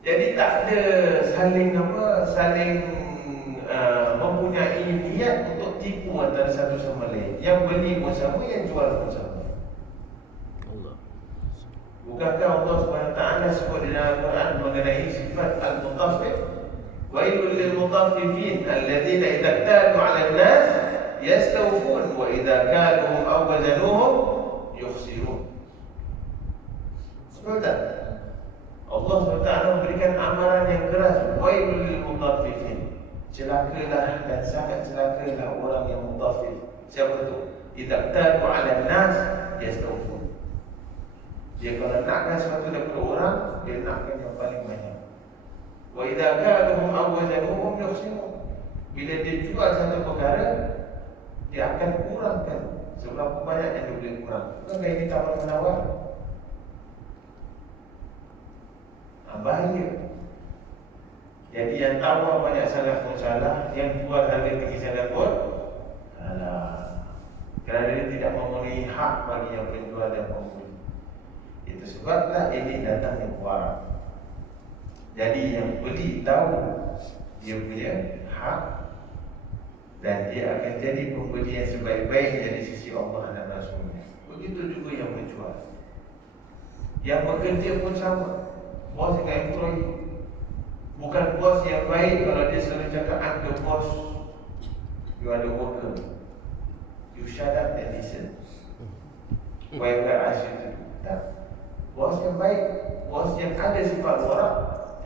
Jadi tak ada saling mempunyai niat untuk tipu antara satu sama lain. Yang beli pun sama, yang jual pun sama. Bukankah Allah SWT sebut di dalam Quran mengenai sifat al-mutaffif? Wailul lil mutaffifin alladzina idza iktalu 'alan nas yastawfun wa idza kaluhum aw wazanuhum yukhsirun. Betul tak? Allah SWT memberikan amaran yang keras. Wailul lil mutaffifin. Celakalah dan sangat celakalah orang yang mutaffif. Siapa tu? Idza iktalu 'alan nas yastawfun. Dia kalau nakkan sesuatu daripada orang, dia nakkan yang paling banyak. Wa idza kaluhum aw wazanuhum yukhsirun. Bila dia jual satu perkara, dia akan kurangkan seberapa banyak yang dia boleh kurang. Bukankah ini tawar menawar? Bahaya. Jadi yang tawar banyak sangat pun salah, yang jual harga tinggi sangat pun salah. Kerana dia tidak memenuhi hak bagi yang penjual dan pembeli. Itu sebablah ini datangnya warak. Jadi yang beli tahu dia punya hak dan dia akan jadi pembeli yang sebaik-baiknya di sisi Allah dan Rasulnya. Begitu juga yang menjual. Yang bekerja pun sama. Bos dengan employee. Bukan bos yang baik kalau dia selalu cakap I'm the boss, you are the worker. You shut up and listen. Whatever I ask you to do. Tak. Bos yang baik, bos yang ada sifat warak,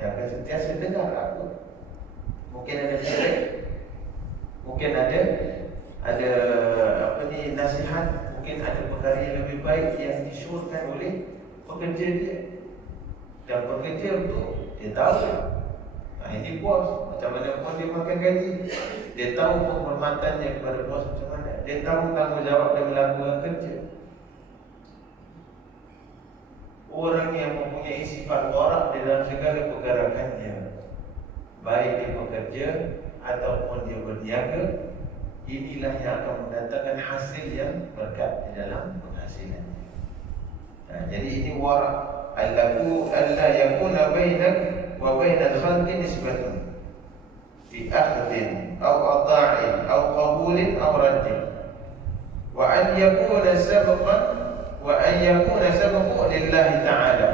dia akan sentiasa dengar aku. Mungkin ada cerita, mungkin ada nasihat, mungkin ada perkara yang lebih baik yang disyorkan oleh pekerja dia. Dan pekerja itu dia tahu. Ini bos, macam mana pun dia makan gaji. Dia tahu penghormatannya kepada bos macam mana. Dia tahu tanggungjawab dia melakukan kerja. Orang yang mempunyai sifat warak di dalam segala perkara kerja, baik dia bekerja ataupun dia berniaga, inilah yang akan mendatangkan hasil yang berkat di dalam penghasilannya. Jadi ini warak. Alla yakuna bainak wa bainal khalqi nisbatun fi akhdin aw ata'in aw qabulin aw raddin, wa an yakuna sabqu lillahi ta'ala,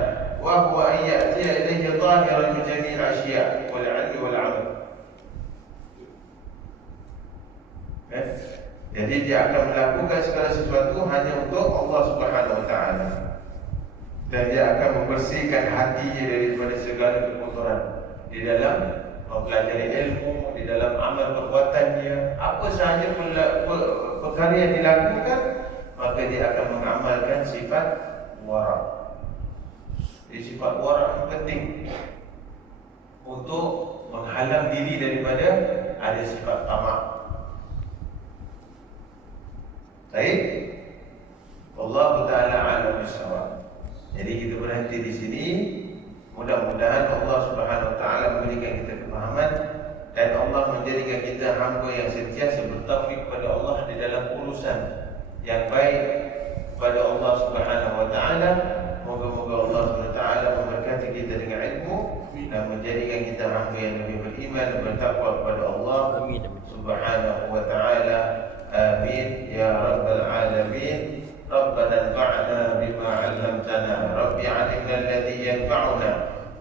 wa huwa an ya'tiya ilayhi zahiran min jami'il asya' wal 'ilmi wal 'amal. Jadi dia akan melakukan segala sesuatu hanya untuk Allah Subhanahu wa ta'ala. Dan dia akan membersihkan hatinya daripada segala kekotoran di dalam mempelajari ilmu, di dalam amal perbuatannya. Apa sahaja perkara yang dilakukan, maka dia akan mengamalkan sifat warak. Jadi sifat warak itu penting untuk menghalang diri daripada ada sifat tamak. Baik, Allah Ta'ala alam bisawab. Jadi kita berhenti di sini. Mudah-mudahan Allah Subhanahu Wa Taala memberikan kita kefahaman dan Allah menjadikan kita hamba yang sentiasa bertauhid kepada Allah di dalam urusan yang baik kepada Allah Subhanahu Wa Taala. Moga-moga Allah Subhanahu Wa Taala memberkati kita dengan ilmu dan menjadikan kita hamba yang lebih beriman dan bertakwa kepada Allah Subhanahu Wa Taala. Amin ya rabbal alamin. ربنا انفعنا بما علمتنا، رب علمنا الذي ينفعنا،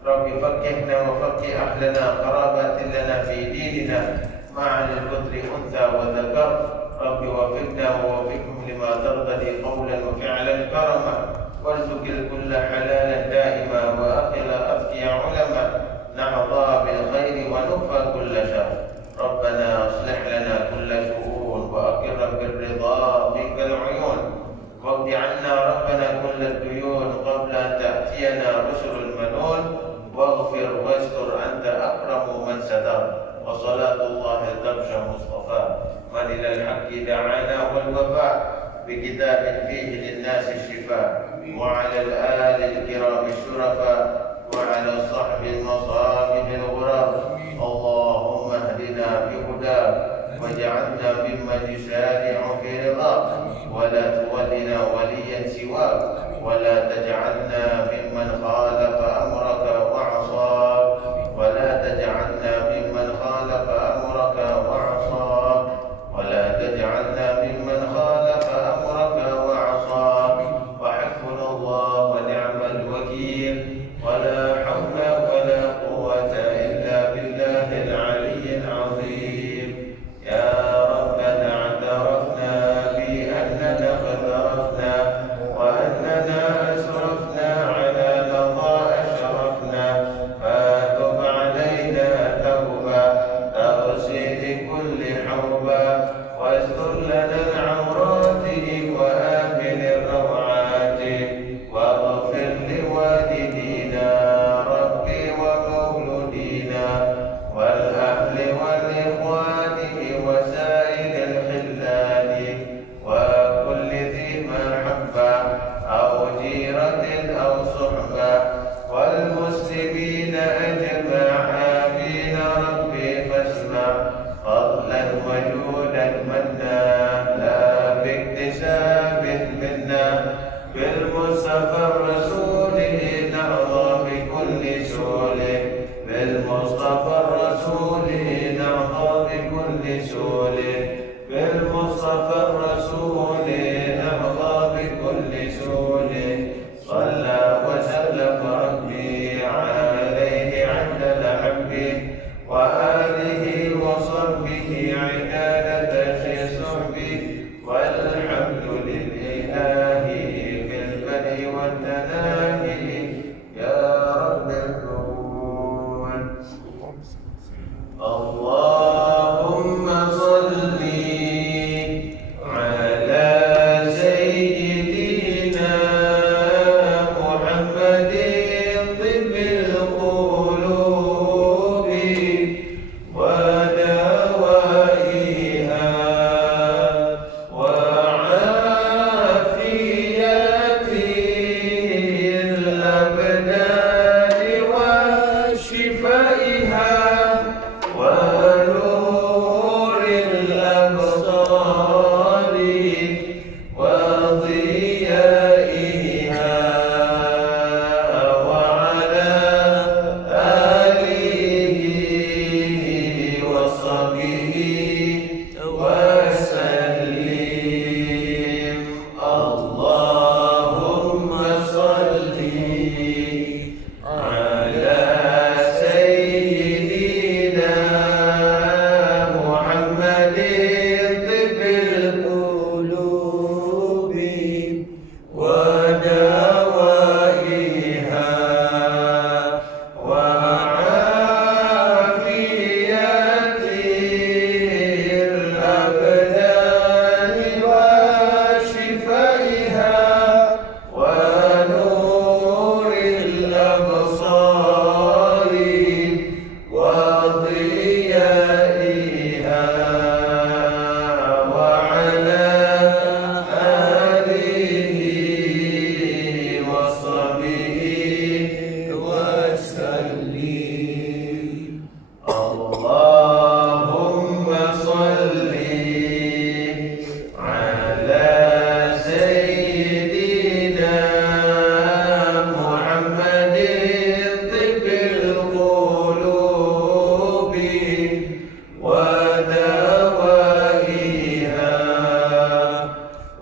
رب فقهنا وفقه أهلنا، قرابات لنا في ديننا مع البدر أنثى وذكر، رب وفقنا ووفقهم لما ترضى قولا وفعلا كرما، وارزق الكل حلالا دائما، وأقل أذكي علما، نحظى بالخير ونكفى كل شر، ربنا أصلح لنا كل شؤون، وأقر بالرضا بك العيون، واقض عنا ربنا كل الديون قبل أن تأتينا رسل المنون، واغفر واستر أنت أكرم من ستر، وصلاة الله الكبش مصطفى من إلى الحق دعانا والوفاء بكتاب فيه للناس الشفاء، وعلى الآل الكرام الشرفاء، وعلى الصحب المصابح الغراب. اللهم اهدنا بهداك واجعلنا ممن يسارع في رضاك، ولا تولنا وليا سواك، ولا تجعلنا ممن خالف أمرك وعصاك، ولا تجعلنا ممن خالف أمرك وعصاك، ولا تجعلنا ممن خالف أمرك وعصاك. وحسبنا الله ونعم الوكيل، ولا حول ولا قوة إلا بالله العلي العظيم. يا ربنا اعترفنا بأننا اغترفنا، وأننا أسرفنا على لظى أشرفنا، فتب علينا توبة تغسل كل حوبة، واستر لنا العورات وآمن الروعات، واغفر لوالدينا ربي ومولودينا والأهل والإخوان وسائر الخلان، وكل ذي محبة أو جيرة أو صحبة، والمسلمين أجمع. آمين ربي فاسمع فضلا وجودا منا، لا باكتساب منا، بالمصطفى الرسول نرضى بكل سؤل، بالمصطفى الرسول نرضى بكل سؤل، بالمصطفى الرسول نرضى بكل سؤل. صلى وسلم ربي عليه عدد حبه، وآله وصحبه عدادة في صحبه، والحمد لله في البدء والتنادي.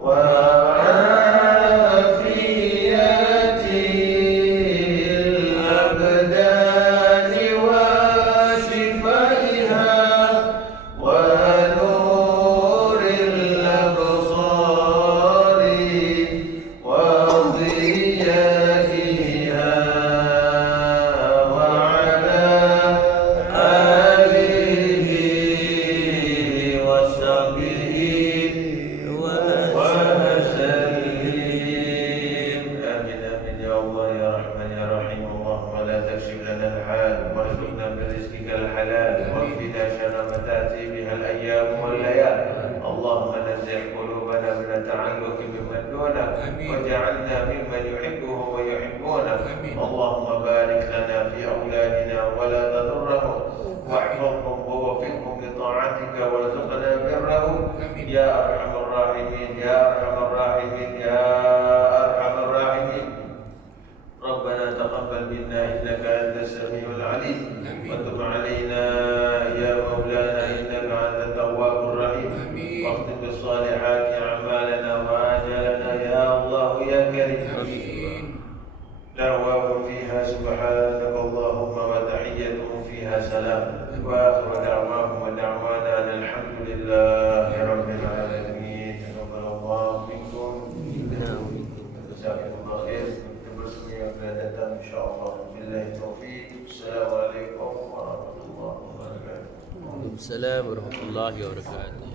وعافية الأبدان وشفائها ونور الأبصار وضيائها وعلى آله وصحبه وسلم. آمين آمين يا الله يا رحمن يا رحيم. اللهم لا تكشف لنا الحال وارزقنا برزقك الحلال واكفنا شر ما تأتي بها الأيام والليالي. اللهم نزع قلوبنا من التعلق بمن دونك واجعلنا ممن يحبه ويحبونه. اللهم بارك لنا في أولادنا ولا تضرهم واحفظهم ووفقهم لطاعتك وارزقنا برهم يا أرحم الراحمين يا أرحم الراحمين يا أرحم الراحمين. ربنا تقبل منا إنك أنت السميع العليم وتب علينا يا مولانا إنك أنت التواب الرحيم. واختم بالصالحات أعمالنا وآجالنا يا الله يا كريم. دعواهم فيها سبحانك اللهم وتحيتهم فيها سلام وآخر دعواهم ودعوانا أن الحمد لله رب العالمين. تقبل الله منكم. جزاكم الله خير. Bersemi yang akan datang insyaAllah. Billahi taufiq. Assalamualaikum warahmatullahi wabarakatuh. Waalaikumsalam warahmatullahi wabarakatuh.